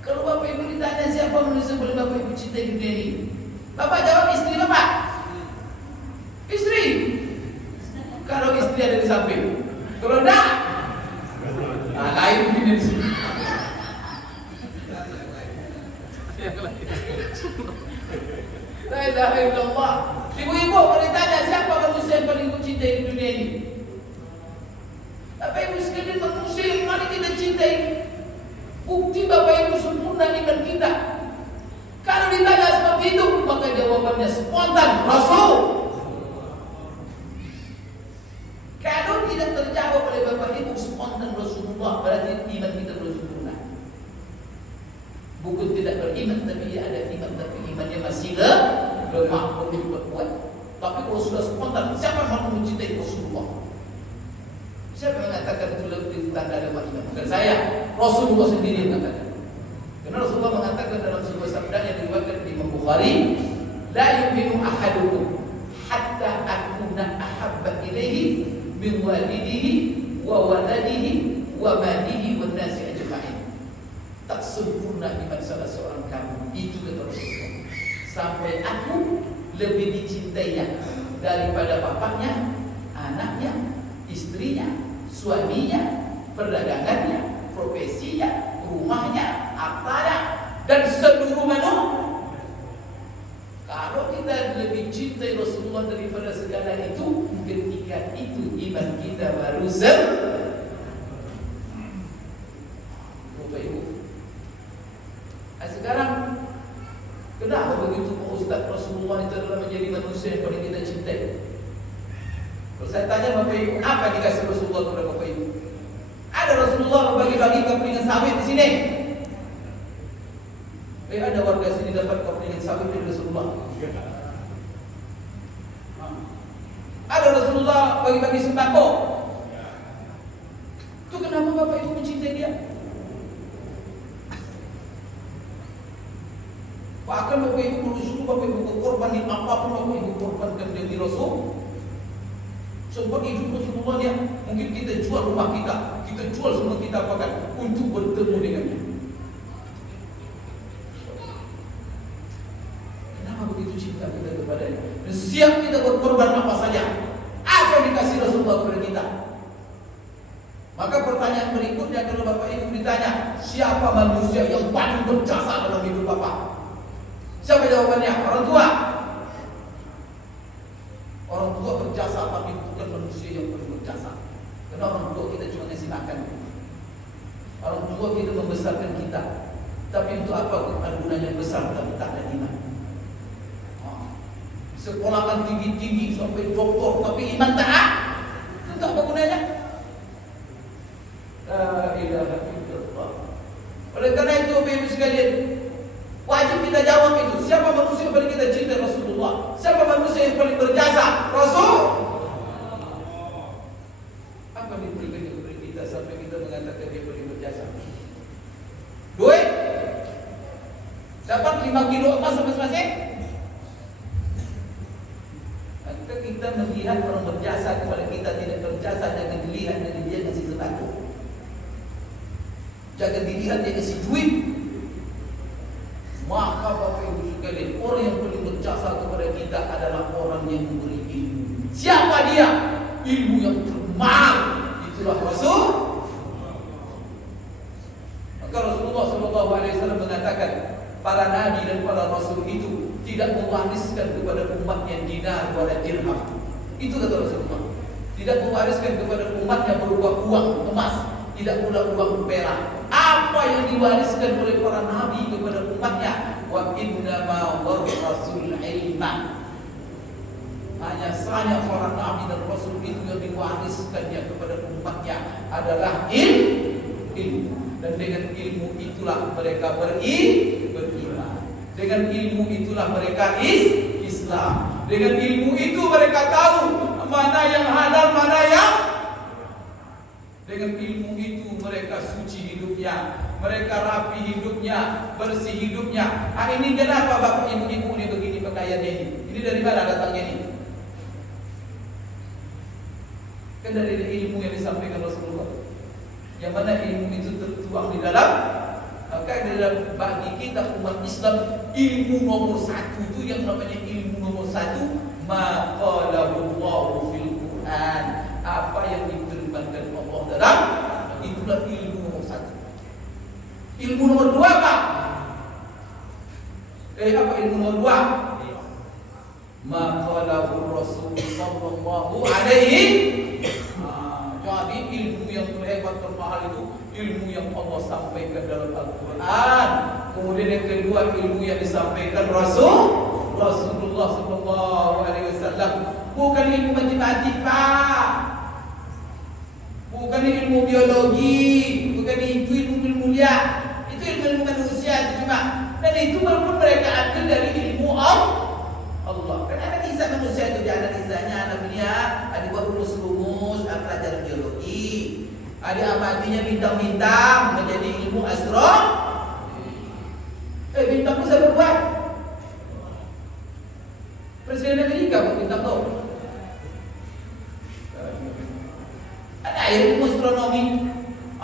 Kalau Bapak Ibu ditanya siapa manusia yang paling Bapak Ibu cintai di dunia ini, Bapak jawab istri Bapak. Istri. Kalau istri ada di samping, kalau enggak, lain mungkin di sini. La ilaha illallah. Ibu-ibu kalau ditanya siapa manusia yang paling cintai di dunia ini, Bapak Ibu sekalian, manusia yang paling kita cintai. Bukti Bapak Ibu sempurna iman kita. Kalau ditanya seperti itu, maka jawabannya spontan, Rasul. Kalau tidak terjawab oleh Bapak Ibu spontan Rasulullah, berarti iman kita belum sempurna. Bukan tidak beriman, tapi dia ada iman, tapi imannya masih lemah, perlu berkuat. Tapi kalau sudah spontan, siapa yang mau mencintai Rasulullah? Siapa yang mengatakan itu lebih tanda ada iman? Bukan saya, Rasulullah sendiri yang mengatakan. Karena Rasulullah mengatakan dalam sebuah sabda yang diriwayatkan di Imam Bukhari, la yu'minu ahadukum hatta akuna ahabba ilaihi min walidihi wa waladihi wa malihi wan nasi ajma'in. Tak sempurna iman salah seorang kamu, itu kata Rasulullah. sampai aku lebih dicintainya daripada bapaknya, anaknya, istrinya, suaminya, perdagangannya, profesinya, rumahnya, hartanya, dan seluruh manusia. Kalau kita lebih cintai Rasulullah daripada segala itu, ketika itu iman kita baru Bapak Ibu. Nah, sekarang kenapa begitu Pak Ustaz? Rasulullah itu adalah menjadi manusia yang paling kita cintai. Kalau saya tanya Bapak Ibu, apa dikasih Rasulullah kepada Bapak Ibu? Ada Rasulullah bagi-bagi kepiringan sawit di sini. Ada warga sini dapat kepiringan sawit dari Rasulullah. Ada Rasulullah bagi-bagi sembako. Itu kenapa Bapak Ibu mencintai dia? Bahkan Bapak Ibu berusaha, Bapak Ibu berkorbanin apapun Bapak Ibu korbankan demi Rasul. Sempat hidup Rasulullah dia, mungkin kita jual rumah kita, kita jual semua kita apakan untuk bertemu dengannya. Kenapa begitu cinta kita kepadanya? Dan siap kita berkorban apa saja. Apa yang dikasih Rasulullah kepada kita? Maka pertanyaan berikutnya, kalau Bapak Ibu ditanya, siapa manusia yang paling berjasa dalam hidup Bapak? Siapa jawabannya? Orang tua. Orang tua berjasa, tapi bukan manusia yang paling berjasa. Karena orang tua kita cuma ngasih makan. Orang tua kita membesarkan kita. Tapi untuk apa gunanya besar tapi tak ada iman? Sekolahkan tinggi-tinggi sampai doktor tapi iman tak ada. Itu apa gunanya? La ilaha illallah. Oleh karena itu Bapak Ibu sekalian, wajib kita jawab itu. Siapa manusia yang paling kita cinta? Rasulullah. Siapa manusia yang paling berjasa? Rasul. Apa yang diberikan kepada kita sampai kita mengatakan dia paling berjasa? Duit? Dapat 5 kilo emas masing-masing? Maka kita melihat orang berjasa kepada kita tidak berjasa, jangan dilihat dari dia kasih sembako. Jangan dilihat dia kasih duit. Maka Bapak Ibu sekalian, orang yang paling berjasa kepada kita adalah orang yang memberi ilmu. Siapa dia? Ilmu yang termahal. Itulah Rasul. Maka Rasulullah SAW mengatakan, para nabi dan para rasul itu tidak mewariskan kepada umatnya dinar wala dirham. Itu kata Rasulullah. Tidak mewariskan kepada umatnya berupa uang emas, tidak pula uang perak. Apa yang diwariskan oleh para nabi kepada umatnya? Wa inna ma warasul ilma. Hanya saja para nabi dan rasul itu yang diwariskannya kepada umatnya adalah ilmu. Dan dengan ilmu itulah mereka beriman. Dengan ilmu itulah mereka Islam. Dengan ilmu itu mereka tahu mana yang halal, mana yang. Dengan ilmu itu mereka suci hidupnya, mereka rapi hidupnya, bersih hidupnya. Ini kenapa Bapak Ibu-ibu ini begini pakaiannya ini? Ini dari mana datangnya ini? Kan dari ilmu yang disampaikan Rasulullah. Yang mana ilmu itu tertuang di dalam. Maka dalam bagi kita umat Islam, ilmu nomor 1 itu yang namanya ilmu nomor 1, ma qalahu Allahu fil Quran. Apa yang difirmankan Allah dalam, itulah ilmu nomor 1. Ilmu nomor 2 apa? Apa ilmu nomor 2? Ma qalahu Rasul sallallahu alaihi. Jadi ilmu yang terhebat termahal itu ilmu yang Allah sampaikan dalam Al-Quran. Kemudian yang kedua, ilmu yang disampaikan Rasulullah sallallahu alaihi wasallam. Bukan ilmu matematika, bukan ilmu biologi, bukan itu ilmu mulia. Itu ilmu manusia itu cuma. Dan itu walaupun mereka ambil dari ilmu Allah. Kan analisa manusia itu dianalisanya namanya ada buat rumus-rumus, pelajaran biologi. Ada amatinya bintang-bintang menjadi ilmu bintang itu siapa buat? Presiden Amerika buat bintang tuh. Ada ilmu astronomi.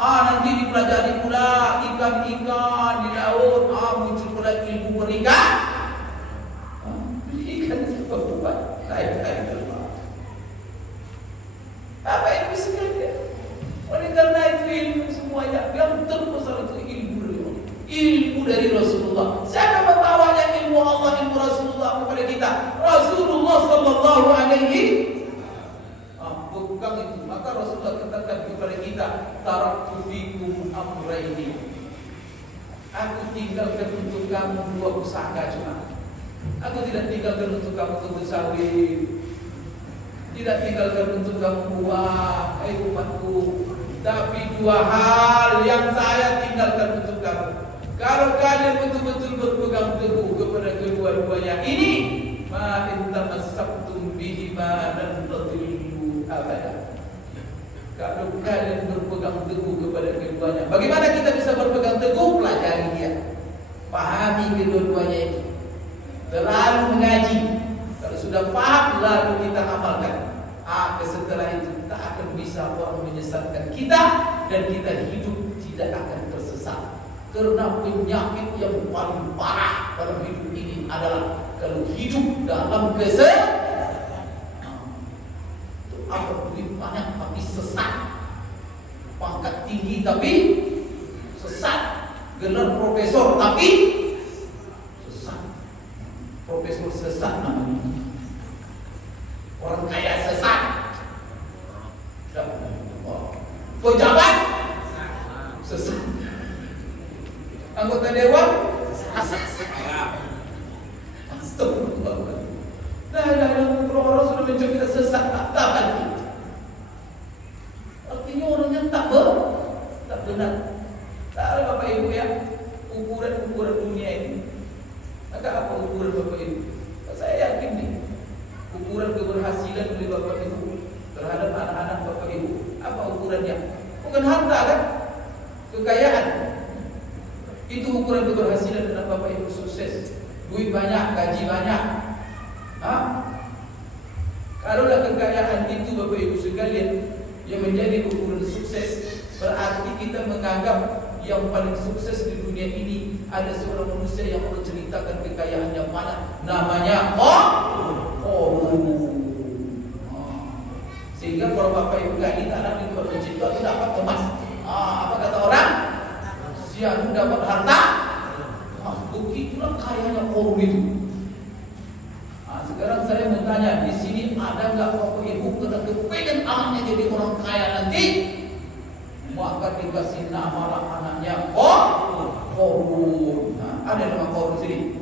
Nanti dipelajari pula ikan-ikan di laut. Muncul pula ilmu berikan. Aku tinggalkan untuk kamu 2 pusaka cuma. Aku tidak tinggalkan untuk kamu kebun sawit, tidak tinggalkan untuk kamu buah, umatku. Tapi 2 hal yang saya tinggalkan untuk kamu. Kalau kalian betul-betul berpegang teguh kepada kedua-duanya ini, ma in tamassaktum bihima lan tadillu abada. Kalau kalian berpegang teguh kepada keduanya, bagaimana kita bisa berpegang teguh? Pelajari dia, pahami kedua-duanya itu, terlalu mengaji. Kalau sudah paham, lalu kita amalkan. Setelah itu tak akan bisa orang menyesatkan kita, dan kita hidup tidak akan tersesat. Karena penyakit yang paling parah dalam hidup ini adalah kalau hidup dalam apa duit banyak tapi sesat, pangkat tinggi tapi sesat, gelar profesor tapi sesat, profesor sesat namanya, orang kaya sesat, pejabat sesat, anggota dewan astagfirullah. Kalau orang sudah mencari kita sesat, tak tahan. Artinya orangnya tak benar. Tak ada Bapak Ibu ya, ukuran dunia ini. Maka apa ukuran Bapak Ibu? Saya yakin nih, ukuran keberhasilan oleh Bapak Ibu terhadap anak-anak Bapak Ibu, apa ukurannya? Bukan harta kan? Kekayaan. Itu ukuran keberhasilan dalam Bapak Ibu sukses. Duit banyak, gaji banyak. Kalaulah kekayaan itu Bapak Ibu sekalian yang menjadi ukuran sukses, berarti kita menganggap yang paling sukses di dunia ini ada seorang manusia yang Allah ceritakan kekayaannya banyak, namanya sehingga kalau Bapak Ibu kali tanam di tempat pencipta itu dapat emas. Apa kata orang? Siapa dapat harta? Begitulah kayanya Qarun itu. Sekarang saya bertanya, di sini ada nggak Bapak Ibu kena kepengen anaknya jadi orang kaya nanti? Maka dikasih nama anaknya Qarun. Ada nama Qarun sini?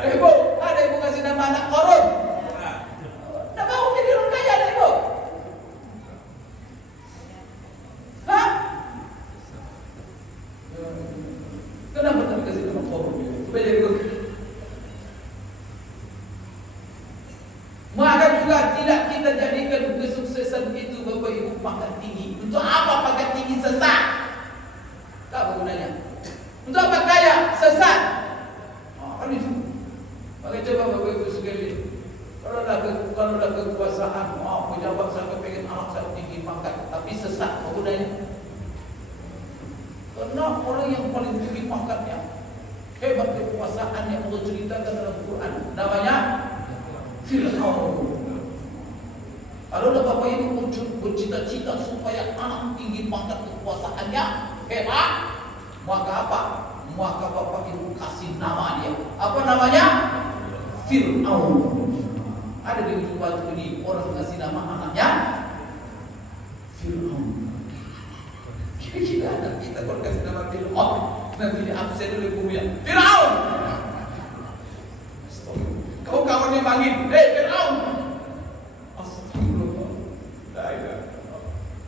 Ibu, ada ibu kasih nama anak Qarun? Nggak mau jadi orang kaya ada ibu? Kenapa tak dikasih nama Qarun? Supaya jadi berkah. Maka juga tidak kita jadikan kesuksesan itu Bapak Ibu pangkat tinggi. Untuk apa pangkat tinggi? Sesat. Tak apa gunanya. Untuk apa kaya? Sesat. Kan itu. Maka coba Bapak Ibu sekalian, kalau ada kekuasaan, pejabat saya pengen anak saya tinggi pangkat, tapi sesat, apa gunanya? Karena orang yang paling tinggi pangkatnya, hebat kekuasaan yang Allah ceritakan dalam Quran, namanya Fir'aun. Kalau Bapak Ibu bercita-cita supaya anak tinggi pangkat kekuasaannya hebat, maka apa? Maka Bapak Ibu kasih nama dia. Apa namanya? Fir'aun. Ada di ujung batu ini orang kasih nama anaknya Fir'aun. Kira-kira anak kita kalau kasih nama Fir'aun, nanti dia absen oleh gurunya. Fir'aun. Kau kawannya panggil, Fir'aun. Astagfirullah.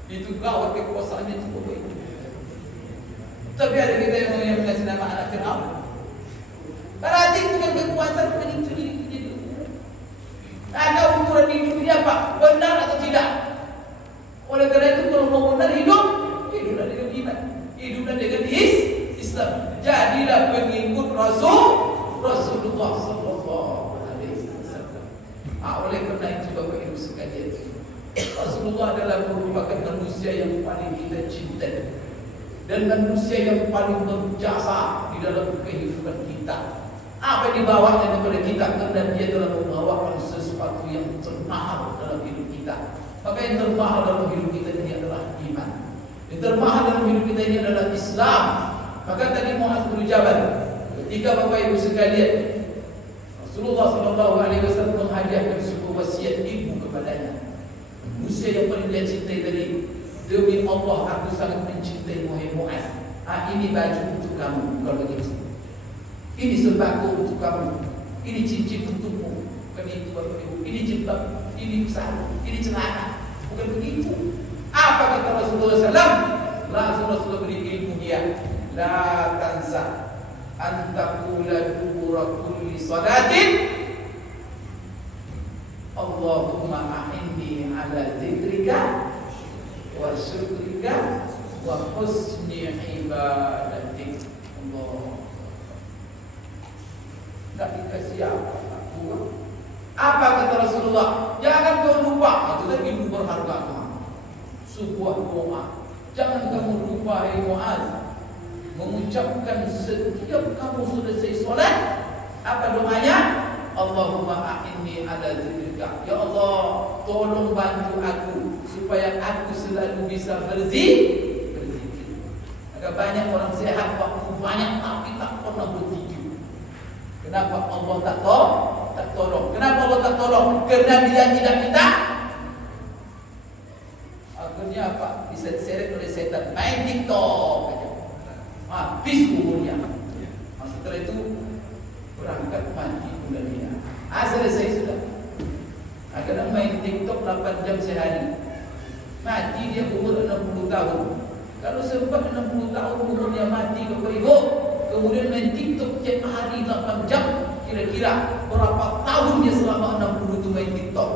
Itu gawat kekuasaannya itu Bapak Ibu. Tapi ada kita yang mengasih nama anak Fir'aun. Berarti bukan kekuasaan, bukan itu. Ada ukuran hidup ini apa? Benar atau tidak? Oleh karena itu kalau mau benar hiduplah dengan iman, hiduplah dengan Islam. Jadilah pengikut Rasulullah Sallallahu Alaihi Wasallam. Oleh karena itu Bapak Ibu sekalian, Rasulullah adalah merupakan manusia yang paling kita cintai dan manusia yang paling berjasa di dalam kehidupan kita. Apa yang dibawanya kepada kita? Karena dia telah membawakan sesuatu yang termahal dalam hidup kita. Maka yang termahal dalam hidup kita ini adalah iman. Yang termahal dalam hidup kita ini adalah Islam. Maka tadi Mu'adz bin Jabal, ketika Bapak Ibu sekalian, Rasulullah SAW menghadiahkan sebuah wasiat ibu kepadanya. Manusia yang paling dia cintai tadi, Demi Allah aku sangat mencintai wahai Muaz. Ini baju untuk kamu kalau begitu. Ini sembako untuk kamu. Ini cincin untukmu. Bukan itu Bapak Ibu. Ini jilbab, ini sarung, ini celana. Bukan begitu. Apa kata Rasulullah SAW? Langsung Rasulullah beri ilmu dia. La tansa antakula dubura kulli salatin Allahumma a'inni ala zikrika wa syukrika wa husni ibadatik. Allah. Tak dikasih apa? Apa kata Rasulullah? Jangan kau lupa. Itu lagi ilmu berharga. Sebuah doa. Jangan kamu lupa Muaz mengucapkan setiap kamu selesai solat. Apa doanya? Allahumma a'inni ala zikrika. Ya Allah, tolong bantu aku supaya aku selalu bisa berzikir. Agak banyak orang sehat waktu banyak tapi tak pernah berzikir. Kenapa Allah tak tolong? Kenapa Allah tak tolong? Kerana dia tidak minta. Akhirnya apa? Diseret oleh setan. Main TikTok. Habis umurnya. Setelah itu berangkat mati pula dia. Selesai sudah. Kadang main TikTok 8 jam sehari. Mati dia umur 60 tahun. Kalau sempat 60 tahun umurnya mati Bapak Ibu, kemudian main TikTok tiap hari 8 jam, kira-kira berapa tahun dia selama 60 itu main TikTok?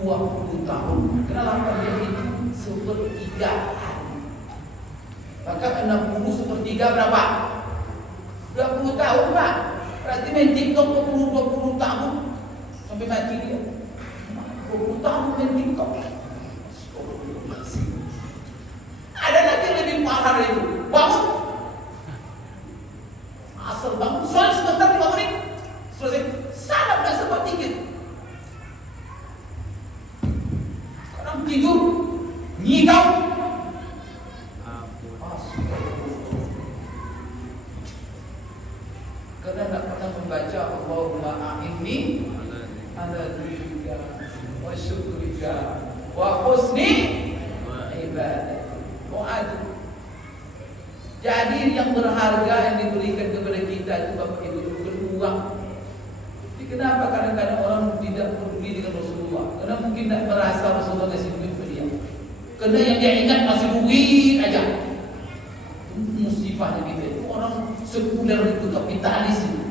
20 tahun. Kenapa dia itu sepertiga hari? Maka 60 sepertiga berapa? 20 tahun Pak. Berarti main TikTok 20 tahun sampai mati dia. 20 tahun main TikTok. Ada lagi lebih parah dari itu. Bangun. Asal bangun, soal sebentar 5 menit. Selesai. Salam dah sempat dikit. Sekarang tidur, ngigau. Karena tak pernah membaca Allahumma a'inni ala dzikrika wa syukrika wa husni ibadatik. Jadi yang berharga yang diberikan kepada kita itu Bapak Ibu bukan uang. Jadi kenapa kadang-kadang orang tidak peduli dengan Rasulullah? Karena mungkin tak merasa Rasulullah kasih duit kepada dia. Karena yang dia ingat masih duit aja. Musibahnya kita itu orang sekuler itu kapitalis itu.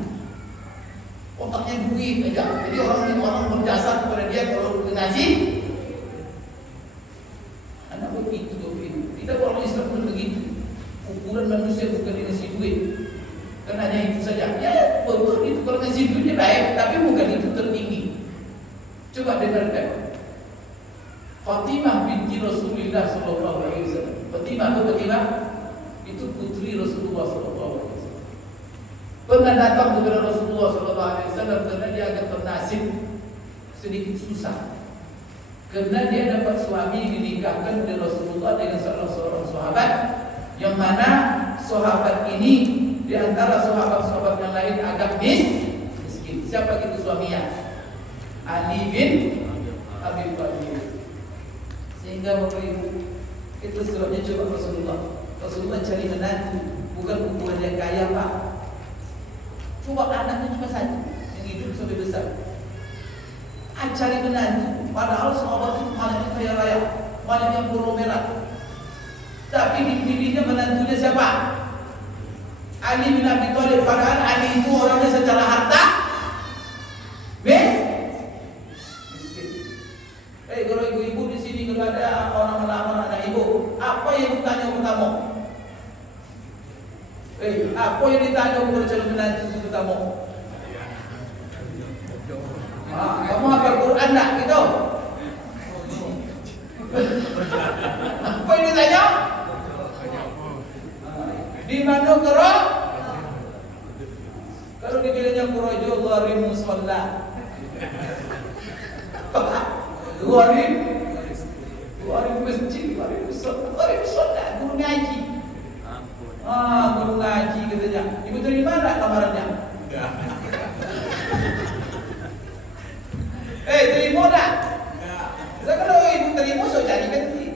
Otaknya duit aja. Jadi orang berjasa kepada dia kalau ngasih. Anak begitu Bapak. Tidak orang Islam pun begitu. Ukuran manusia bukan ngasih duit. Karena hanya itu saja. Ya betul itu kalau ngasih duitnya baik, tapi bukan itu tertinggi. Coba dengarkan. Fatimah binti Rasulullah SAW. Fatimah atau Fatimah itu putri Rasulullah SAW. Pernah datang kepada Rasulullah SAW karena dia agak bernasib sedikit susah. Karena dia dapat suami dinikahkan oleh Rasulullah dengan salah seorang sahabat, yang mana sahabat ini di antara sahabat-sahabat yang lain agak miskin. Siapa itu suaminya? Ali bin Abi Thalib. Sehingga Bapak Ibu, itu sebabnya coba Rasulullah cari menantu, bukan ukuran dia kaya Pak. Coba anaknya cuma satu yang hidup sampai besar. Cari menantu, padahal sahabat itu banyak kaya raya, banyak yang pulau merah. Tapi dipilihnya menantunya siapa? Ali bin Abi Thalib. Padahal Ali itu orangnya secara harta miskin. Kalau ibu-ibu di sini kalau ada orang melamar anak ibu, apa yang ditanya pertama? Apa yang ditanya kepada calon menantu itu pertama? Kamu hafal Quran tak? Gitu. Apa yang ditanya? Di mana kera? Kalau dibilangnya kerajo gharim musalla. Gharim masjid, gharim musalla, guru ngaji. Guru ngaji katanya. Ibu terima tak lamarannya? Terima tak? Saya kalau ibu terima, saya cari ganti.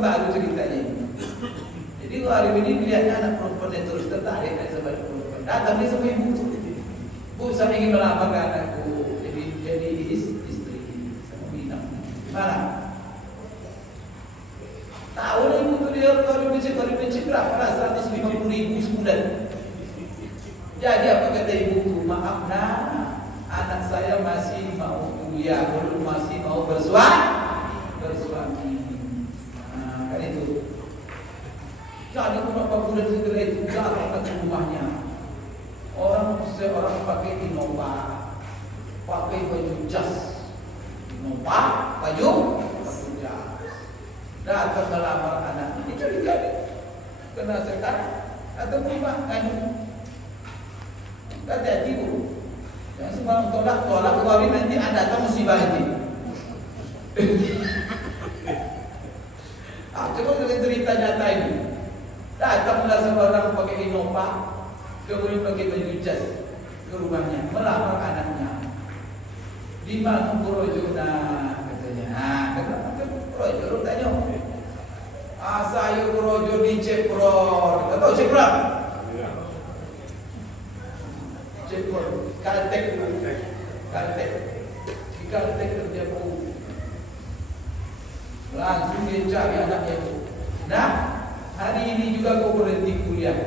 baru ceritanya. Jadi hari ini melihatnya anak perempuan yang terus tertarik sama perempuan. Datang dia sama ibu tu. Bu, saya ingin melamar anakku jadi istri sama bina. Mana? Tahu lah ibu tu dia kalau benci berapa lah 150.000 sebulan. Jadi apa kata ibu tu? Maaf nak, anak saya masih mau kuliah, belum masih mau bersuami. Kan itu. Jadi beberapa bulan setelah itu datang ke rumahnya. Seorang pakai Innova, pakai baju jas, Innova, baju jas. Datang melamar anak. Ini curiga ni. Kena sekarang atau rumah anu. Hati-hati bu. Jangan sembarang tolak keluarin nanti anda datang musibah nanti. Coba kita cerita nyata ini. Datanglah seorang pakai Innova, kemudian pakai baju jas ke rumahnya, melamar anaknya. Di mana Projo katanya. Kata Projo tanya. Saya Projo di Cepron. Tahu Cepron? Cepron, Kaltek. Di Kaltek kerja bu. Langsung dia cari anaknya itu. Nah, hari ini juga kau berhenti kuliah.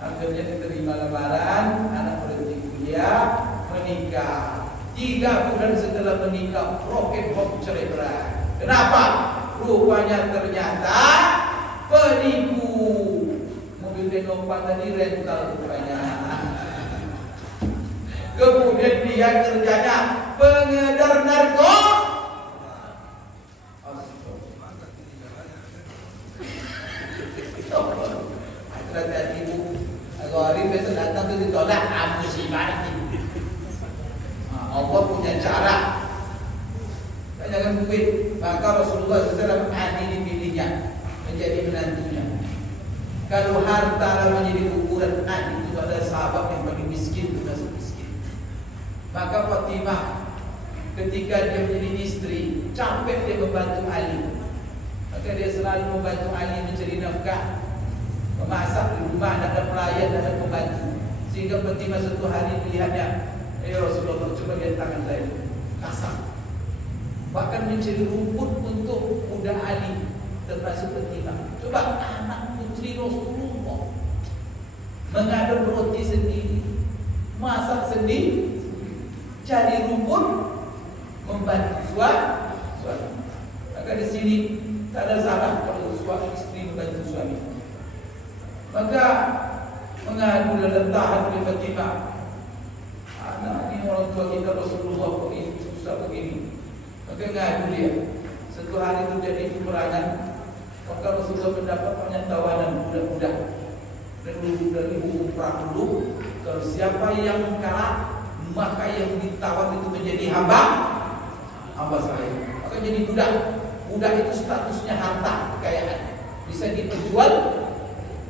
Akhirnya diterima lamaran, anak berhenti kuliah, menikah. 3 bulan setelah menikah, roket bom cerai berai. Kenapa? Rupanya ternyata penipu. Mobil Innova tadi rental rupanya. Kemudian dia kerjanya pengedar narkoba. Hati-hati ibu. Kalau hari besok datang tu ditolak, musibah nanti. Allah punya cara. Jangan duit. Maka Rasulullah SAW adil dipilihnya menjadi menantunya. Kalau harta menjadi ukuran adil itu adalah sahabat yang paling miskin itu masuk miskin. Maka Fatimah ketika dia menjadi istri, capek dia membantu Ali. Maka dia selalu membantu Ali mencari nafkah, memasak di rumah, ada pelayan, ada pembantu. Sehingga Fatimah satu hari melihatnya, Rasulullah, coba lihat tangan saya, kasar. Bahkan mencari rumput untuk budak Ali, termasuk Fatimah. Coba anak putri Rasulullah mengaduk roti sendiri, masak sendiri, cari rumput, membantu suami. Maka di sini tak ada salah kalau suami istri membantu suami. Maka mengadu dan tahan oleh Fatimah. Anak ini orang tua kita Rasulullah kok ini susah begini. Maka ngadu dia. Satu hari terjadi peperangan. Maka Rasulullah mendapat banyak tawanan budak-budak. Dari hukum perang dulu, kalau siapa yang kalah, maka yang ditawan itu menjadi hamba saya. Maka jadi budak. Budak itu statusnya harta, kekayaan, bisa dijual,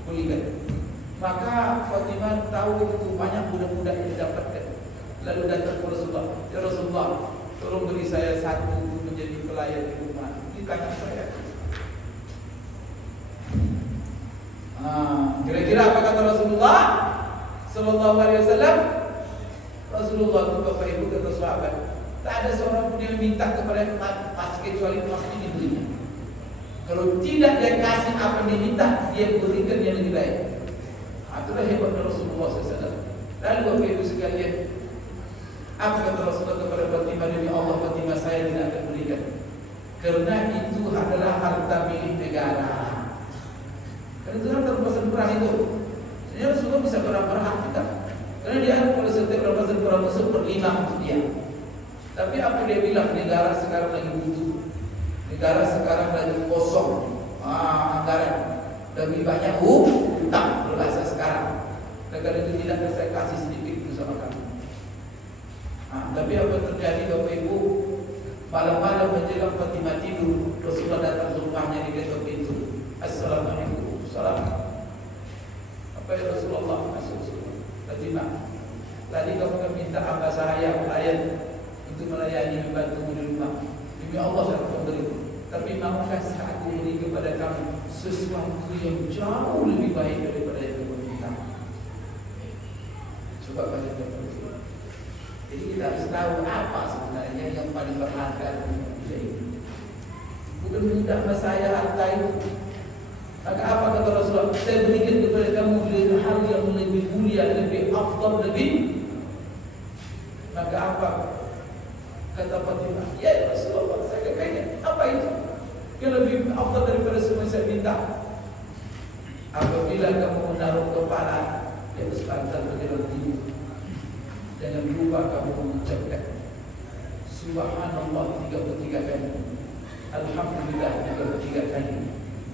belikan. Maka Fatimah tahu itu banyak budak-budak yang didapatkan. Lalu datang ke Rasulullah, ya Rasulullah, tolong beri saya satu untuk menjadi pelayan di rumah. Di tangan saya. Kira-kira apa kata Rasulullah Sallallahu Alaihi Wasallam? Rasulullah itu Bapak Ibu kata sahabat, tak ada seorang pun yang minta kepada pasti kecuali pasti diberinya. Kalau tidak dia kasih apa yang diminta, dia berikan yang lebih baik. Itulah hebatnya Rasulullah SAW. Lalu Bapak Ibu sekalian, apa kata Rasulullah kepada Fatimah, demi Allah Fatimah saya tidak akan berikan, karena itu adalah harta milik negara. Karena itu harta rampasan perang itu. Sebenarnya Rasulullah bisa berhak kita, karena dia kalau setiap rampasan perang musuh berlima untuk dia. Tapi apa dia bilang, negara sekarang lagi butuh, negara sekarang lagi kosong, anggaran, lebih banyak hutang berbahasa sekarang. Negara itu tidak bisa kasih sedikit itu sama kamu. Tapi apa terjadi Bapak Ibu? Malam-malam menjelang Fatimah tidur, Rasulullah datang ke rumahnya di ketok pintu. Assalamualaikum. Salam. Apa ya Rasulullah? Fatimah, tadi kamu minta hamba saya pelayan untuk melayani membantu di rumah. Demi Allah saya Tapi maukah aku beri kepada kamu sesuatu yang jauh lebih baik daripada yang kamu minta? Coba baca betul. Jadi kita harus tahu apa sebenarnya yang paling berharga di dunia ini. Bukan minta sama saya harta itu. Maka apa kata Rasulullah? Saya berikan kepada kamu hal yang lebih mulia, lebih afdal, lebih. Maka apa? Kata Fatimah, ya Rasulullah, saya kepengen. Apa itu? Yang lebih afdal daripada semua yang saya minta. Apabila kamu menaruh kepala di atas pantat bergerak tinggi, jangan lupa kamu mengucapkan Subhanallah 33 kali, Alhamdulillah 33 kali,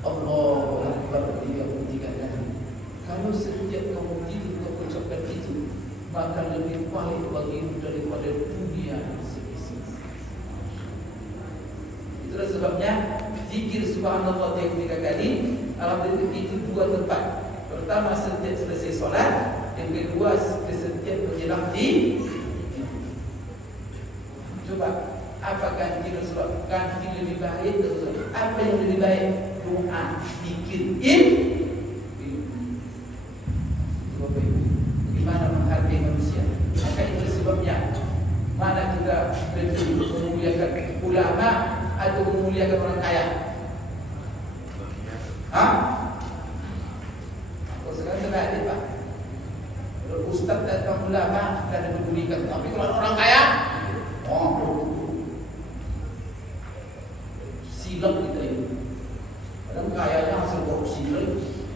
Allahu Akbar 33 kali. Kalau setiap kamu tidur kau ucapkan itu, maka lebih baik bagimu daripada dunia seisi. Itulah sebabnya zikir Subhanallah 33 kali. Alhamdulillah itu dua tempat. Pertama setiap selesai solat, yang kedua setiap menjelang di. Coba, apa ganti Rasulullah? Ganti lebih baik Rasulullah. Apa yang lebih baik? Doa, zikir, bagaimana menghargai manusia. Maka itu sebabnya mana kita betul memuliakan ulama atau memuliakan orang kaya? Kalau sekarang terbalik Pak. Kalau ustaz datang ulama dan dipedulikan, tapi kalau orang kaya, silap kita ini. Padahal kayanya hasil korupsi lagi.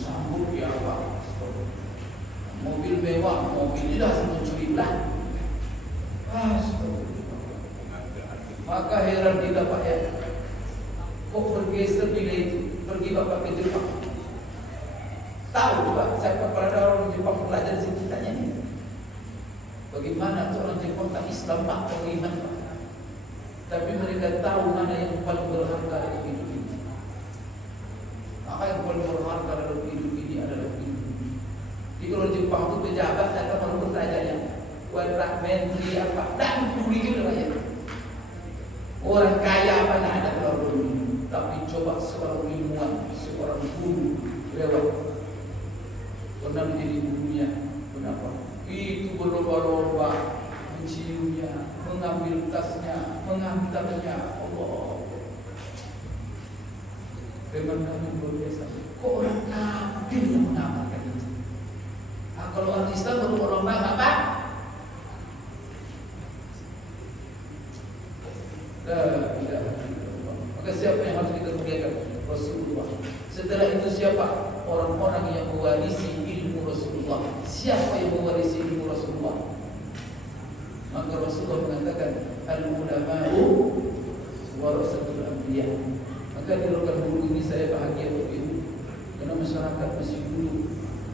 Sambut ya apa? Mobil mewah, mobil ini hasil mencuri lah. Maka heran kita Pak ya. Kok bergeser bila itu? Pergi Bapak ke Jepang. Tahu Pak, saya kepada orang Jepang belajar ceritanya ini. Bagaimana orang Jepang tak Islam Pak, beriman Pak. Tapi mereka tahu mana yang paling berharga dalam hidup ini. Maka yang paling berharga dalam hidup ini adalah hidup. Jadi kalau Jepang itu pejabat datang orang bertanya, wadah menteri apa? Tak peduli rakyat. Orang kaya apa nak ada kalau peduli. Tapi coba seorang ilmuwan, seorang guru lewat pernah menjadi gurunya, kenapa? Itu berlomba-lomba menciumnya, mengambil tasnya, menghantarnya. Allah, bagaimana luar biasa. Kok orang kafir yang mengamalkan itu? Kalau orang Islam berlomba-lomba apa? Tidak. Maka siapa yang harus kita muliakan? Rasulullah. Setelah itu siapa? Orang-orang yang mewarisi ilmu Rasulullah. Siapa yang mewarisi ilmu Rasulullah? Maka Rasulullah mengatakan al-ulama'u warasatul anbiya. Maka di lokal guru ini saya bahagia begitu, karena masyarakat masih dulu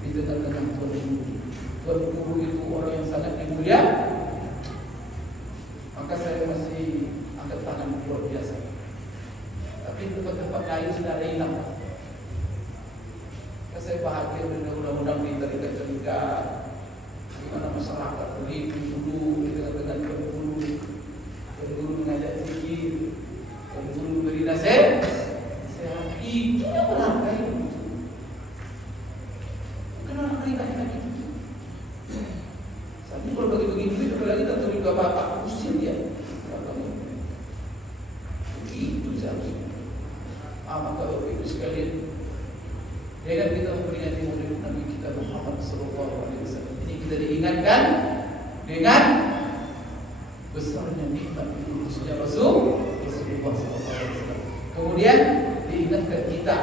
di tengah-tengah tuan guru. Tuan guru itu orang yang sangat dimulia. Maka saya masih angkat tangan luar biasa. Tapi tempat-tempat lain sudah ada hilang. Saya bahagia dengan undang-undang di terikat-terikat. Bagaimana masyarakat beribu dulu di tengah-tengah guru. Guru mengajak zikir, guru beri nasihat. Itu yang berharga itu. Bukan orang pribadi itu. Tapi kalau bagi-bagi duit, apalagi tak turun ke bapak, usir dia. Begitu seharusnya. Maka Bapak Ibu sekalian, dengan kita memperingati Maulid Nabi kita Muhammad SAW, ini kita diingatkan dengan besarnya nikmat itu khususnya Rasulullah SAW. Kemudian diingatkan kita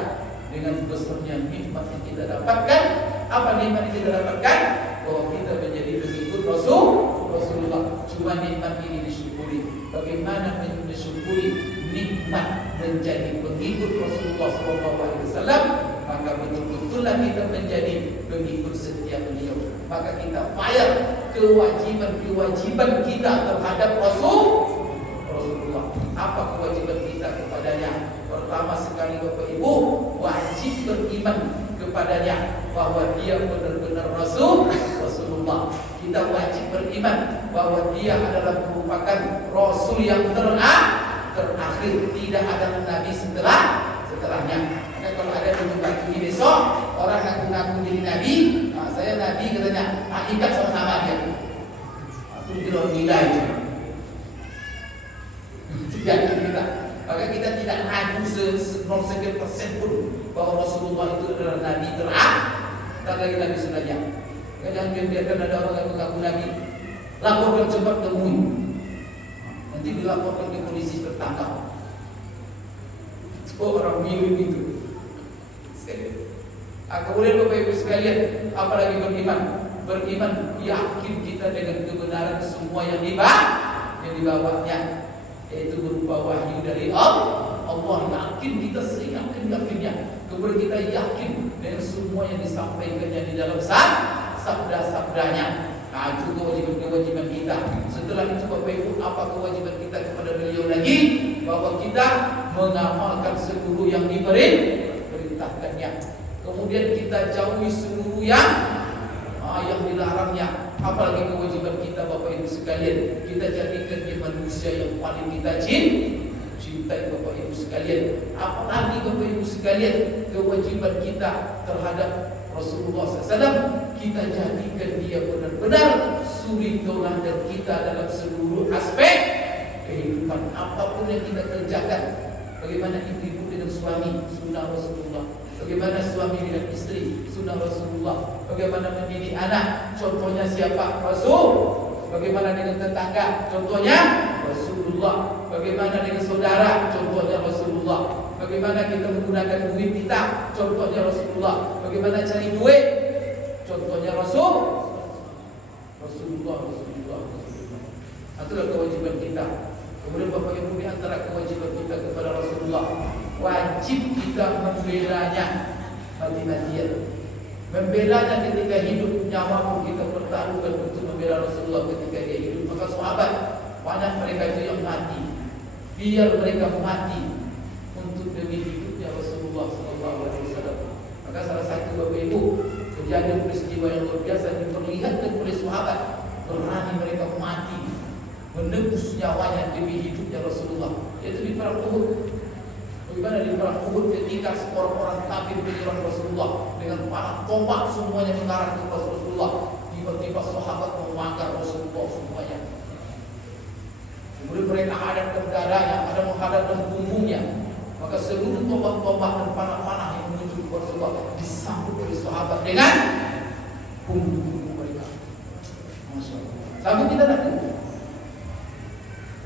dengan besarnya nikmat yang kita dapatkan. Apa nikmat yang kita dapatkan? Bahwa kita menjadi pengikut Rasulullah. Cuma nikmat ini disyukuri. Bagaimana mensyukuri nikmat menjadi pengikut Rasulullah SAW? Maka betul-betullah kita menjadi pengikut setia beliau. Maka kita bayar kewajiban-kewajiban kita terhadap Rasulullah. Apa kewajiban kita kepadanya? Pertama sekali Bapak Ibu, wajib beriman kepadanya bahwa dia benar-benar Rasulullah. Kita wajib beriman bahwa dia adalah merupakan Rasul yang terakhir, tidak ada nabi setelahnya. Maka kalau ada tempat ini besok orang ngaku-ngaku jadi nabi, saya nabi katanya, ikat sama-sama dia. Itu bilang nilai itu. Tidak kita. Maka kita tidak ragu 0,1% pun bahwa Rasulullah itu adalah nabi terakhir. Tak lagi nabi sebenarnya. Jangan biarkan ada orang yang mengaku nabi. Laporkan cepat temui. Nanti dilaporkan ke polisi tertangkap. Orang mirip itu. Kemudian Bapak Ibu sekalian, apalagi beriman yakin kita dengan kebenaran semua yang dibawanya, yaitu berupa wahyu dari Allah. Yakin kita seyakin-yakinnya. Kemudian kita yakin dengan semua yang disampaikannya di dalam sabda-sabdanya. Itu kewajiban kita. Setelah itu Bapak Ibu, apa kewajiban kita kepada beliau lagi? Bahwa kita mengamalkan seluruh yang diperintahkannya. Kemudian kita jauhi seluruh yang dilarangnya. Apalagi kewajiban kita Bapak Ibu sekalian, kita jadikan dia manusia yang paling kita cintai Bapak Ibu sekalian. Apalagi Bapak Ibu sekalian, kewajiban kita terhadap Rasulullah SAW, kita jadikan dia benar-benar suri tauladan kita dalam seluruh aspek kehidupan. Apapun yang kita kerjakan, bagaimana ibu-ibu dengan suami, sunnah Rasulullah. Bagaimana suami dengan istri, sunnah Rasulullah. Bagaimana mendidik anak, contohnya siapa? Rasul. Bagaimana dengan tetangga, contohnya Rasulullah. Bagaimana dengan saudara, contohnya Rasulullah. Bagaimana kita menggunakan duit kita, contohnya Rasulullah. Bagaimana cari duit, contohnya Rasulullah. Itulah kewajiban kita. Kemudian Bapak Ibu, di antara kewajiban kita kepada Rasulullah, wajib kita membelanya mati-matian. Membelanya ketika hidup, nyawa pun kita pertaruhkan untuk membela Rasulullah ketika dia hidup. Maka sahabat, banyak mereka itu yang mati. Biar mereka mati untuk demi hidupnya Rasulullah SAW. Maka salah satu Bapak Ibu, kejadian peristiwa yang luar biasa diperlihatkan oleh sahabat, berani mereka mati menebus nyawanya demi hidupnya Rasulullah, yaitu di perang Uhud. Bagaimana di perang Uhud ketika orang-orang kafir menyerang Rasulullah dengan panah tombak semuanya mengarah ke Rasulullah, tiba-tiba sahabat memakar Rasulullah semuanya. Kemudian mereka hadapkan dadanya, ada menghadapkan punggungnya. Maka seluruh tombak-tombak dan panah-panah yang menuju ke Rasulullah disambut oleh sahabat dengan punggung mereka. Masya Allah. Sambut kita tak?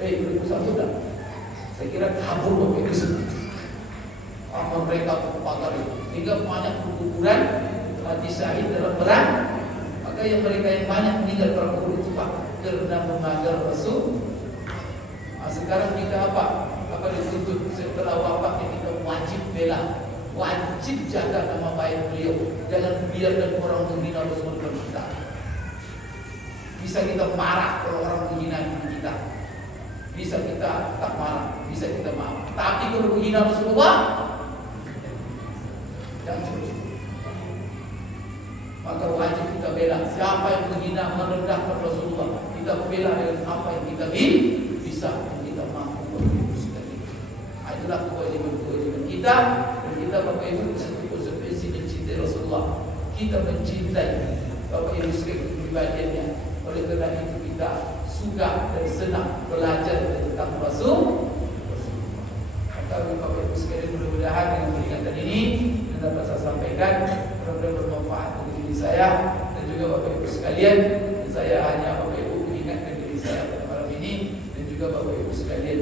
Beribu sambut tak? Saya kira kabur Bapak Ibu. Apa mereka berpagar itu? Sehingga banyak perguguran mati syahid dalam perang. Maka yang mereka yang banyak meninggal perang Uhud itu Pak, karena memagar Rasul. Sekarang kita apa dituntut setelah wafatnya, kita wajib bela, wajib jaga nama baik beliau. Jangan biarkan orang menghina Rasulullah kita. Bisa kita marah kalau orang menghina kita, bisa kita tak marah, bisa kita maaf. Tapi kalau menghina Rasulullah, jangan. Maka wajib kita bela. Siapa yang menghina, merendahkan Rasulullah, kita bela dengan apa yang kita bisa, yang kita mampu. Itulah kewajiban kita. Dan kita Bapak Ibu konsekuensi mencintai Rasulullah. Kita mencintai Bapak Ibu sekalian kepribadiannya. Oleh kerana itu kita suka dan senang belajar tentang Rasul. Maka Bapak Ibu sekalian, mudah-mudahan dengan peringatan ini yang dapat saya sampaikan mudah-mudahan bermanfaat bagi diri saya dan juga Bapak Ibu sekalian. Saya hanya Bapak Ibu mengingatkan diri saya pada malam ini dan juga Bapak Ibu sekalian,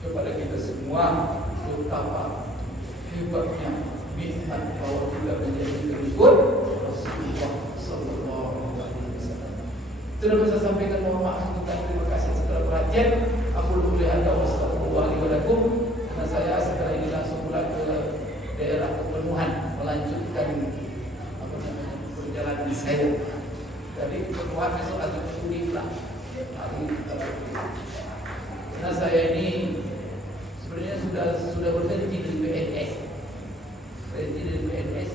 kepada kita semua, betapa hebatnya nikmat bahwa kita menjadi pengikut Rasulullah Sallallahu Alaihi Wasallam. Itu dapat saya sampaikan. Mohon maaf tentang terima kasih segala perhatian. Aku boleh anda wassalamualaikum. Karena saya setelah ini langsung pulang ke daerah kepenuhan, melanjutkan perjalanan saya. Jadi kepenuhan besok atau kuning lah. Karena saya ini sebenarnya sudah berhenti dari PNS. Berhenti dari PNS.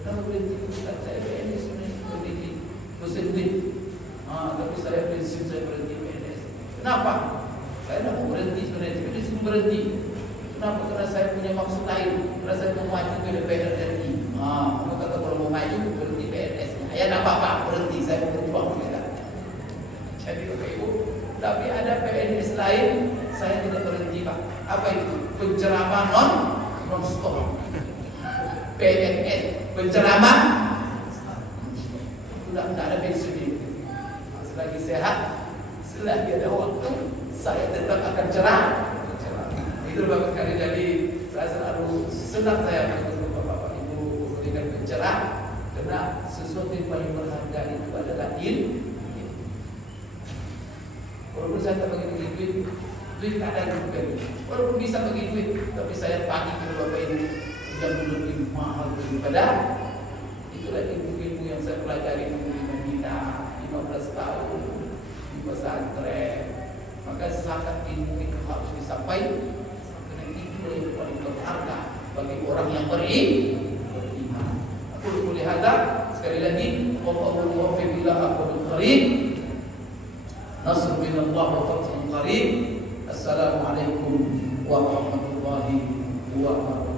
Kenapa berhenti? Bukan saya PNS sebenarnya berhenti berhenti. Tapi saya prinsip saya berhenti PNS. Kenapa? Saya tidak mau berhenti sebenarnya. berhenti. Kenapa? Karena saya punya maksud lain. Karena saya mau maju ke DPR RI. Kamu kata kalau mau maju berhenti PNS. Ya tidak apa-apa, berhenti. Saya mau berjuang. Jadi Bapak Ibu, tapi ada PNS lain, saya tidak berhenti Pak. Apa itu? Penceramah non-stop. PNS, penceramah sudah tidak ada pensiun. Selagi sehat, selagi ada waktu, saya tetap akan cerah. Itu Bapak sekali. Jadi saya selalu senang saya bertemu Bapak Ibu memberikan pencerah, karena sesuatu yang paling berharga itu adalah ilmu. Walaupun saya tak bagi duit tak ada juga. Walaupun bisa bagi duit, tapi saya pagi ke Bapak Ibu yang lebih mahal daripada itulah ilmu-ilmu yang saya pelajari di Madinah 15 tahun di pesantren. Maka zakat ilmu itu harus disampaikan, karena itu yang paling berharga bagi orang yang beriman. Aku boleh hadap sekali lagi. Wallahu muwaffiq ila aqwamit thariq. Nasr min Allah wa fathun qarib. Assalamualaikum warahmatullahi wabarakatuh.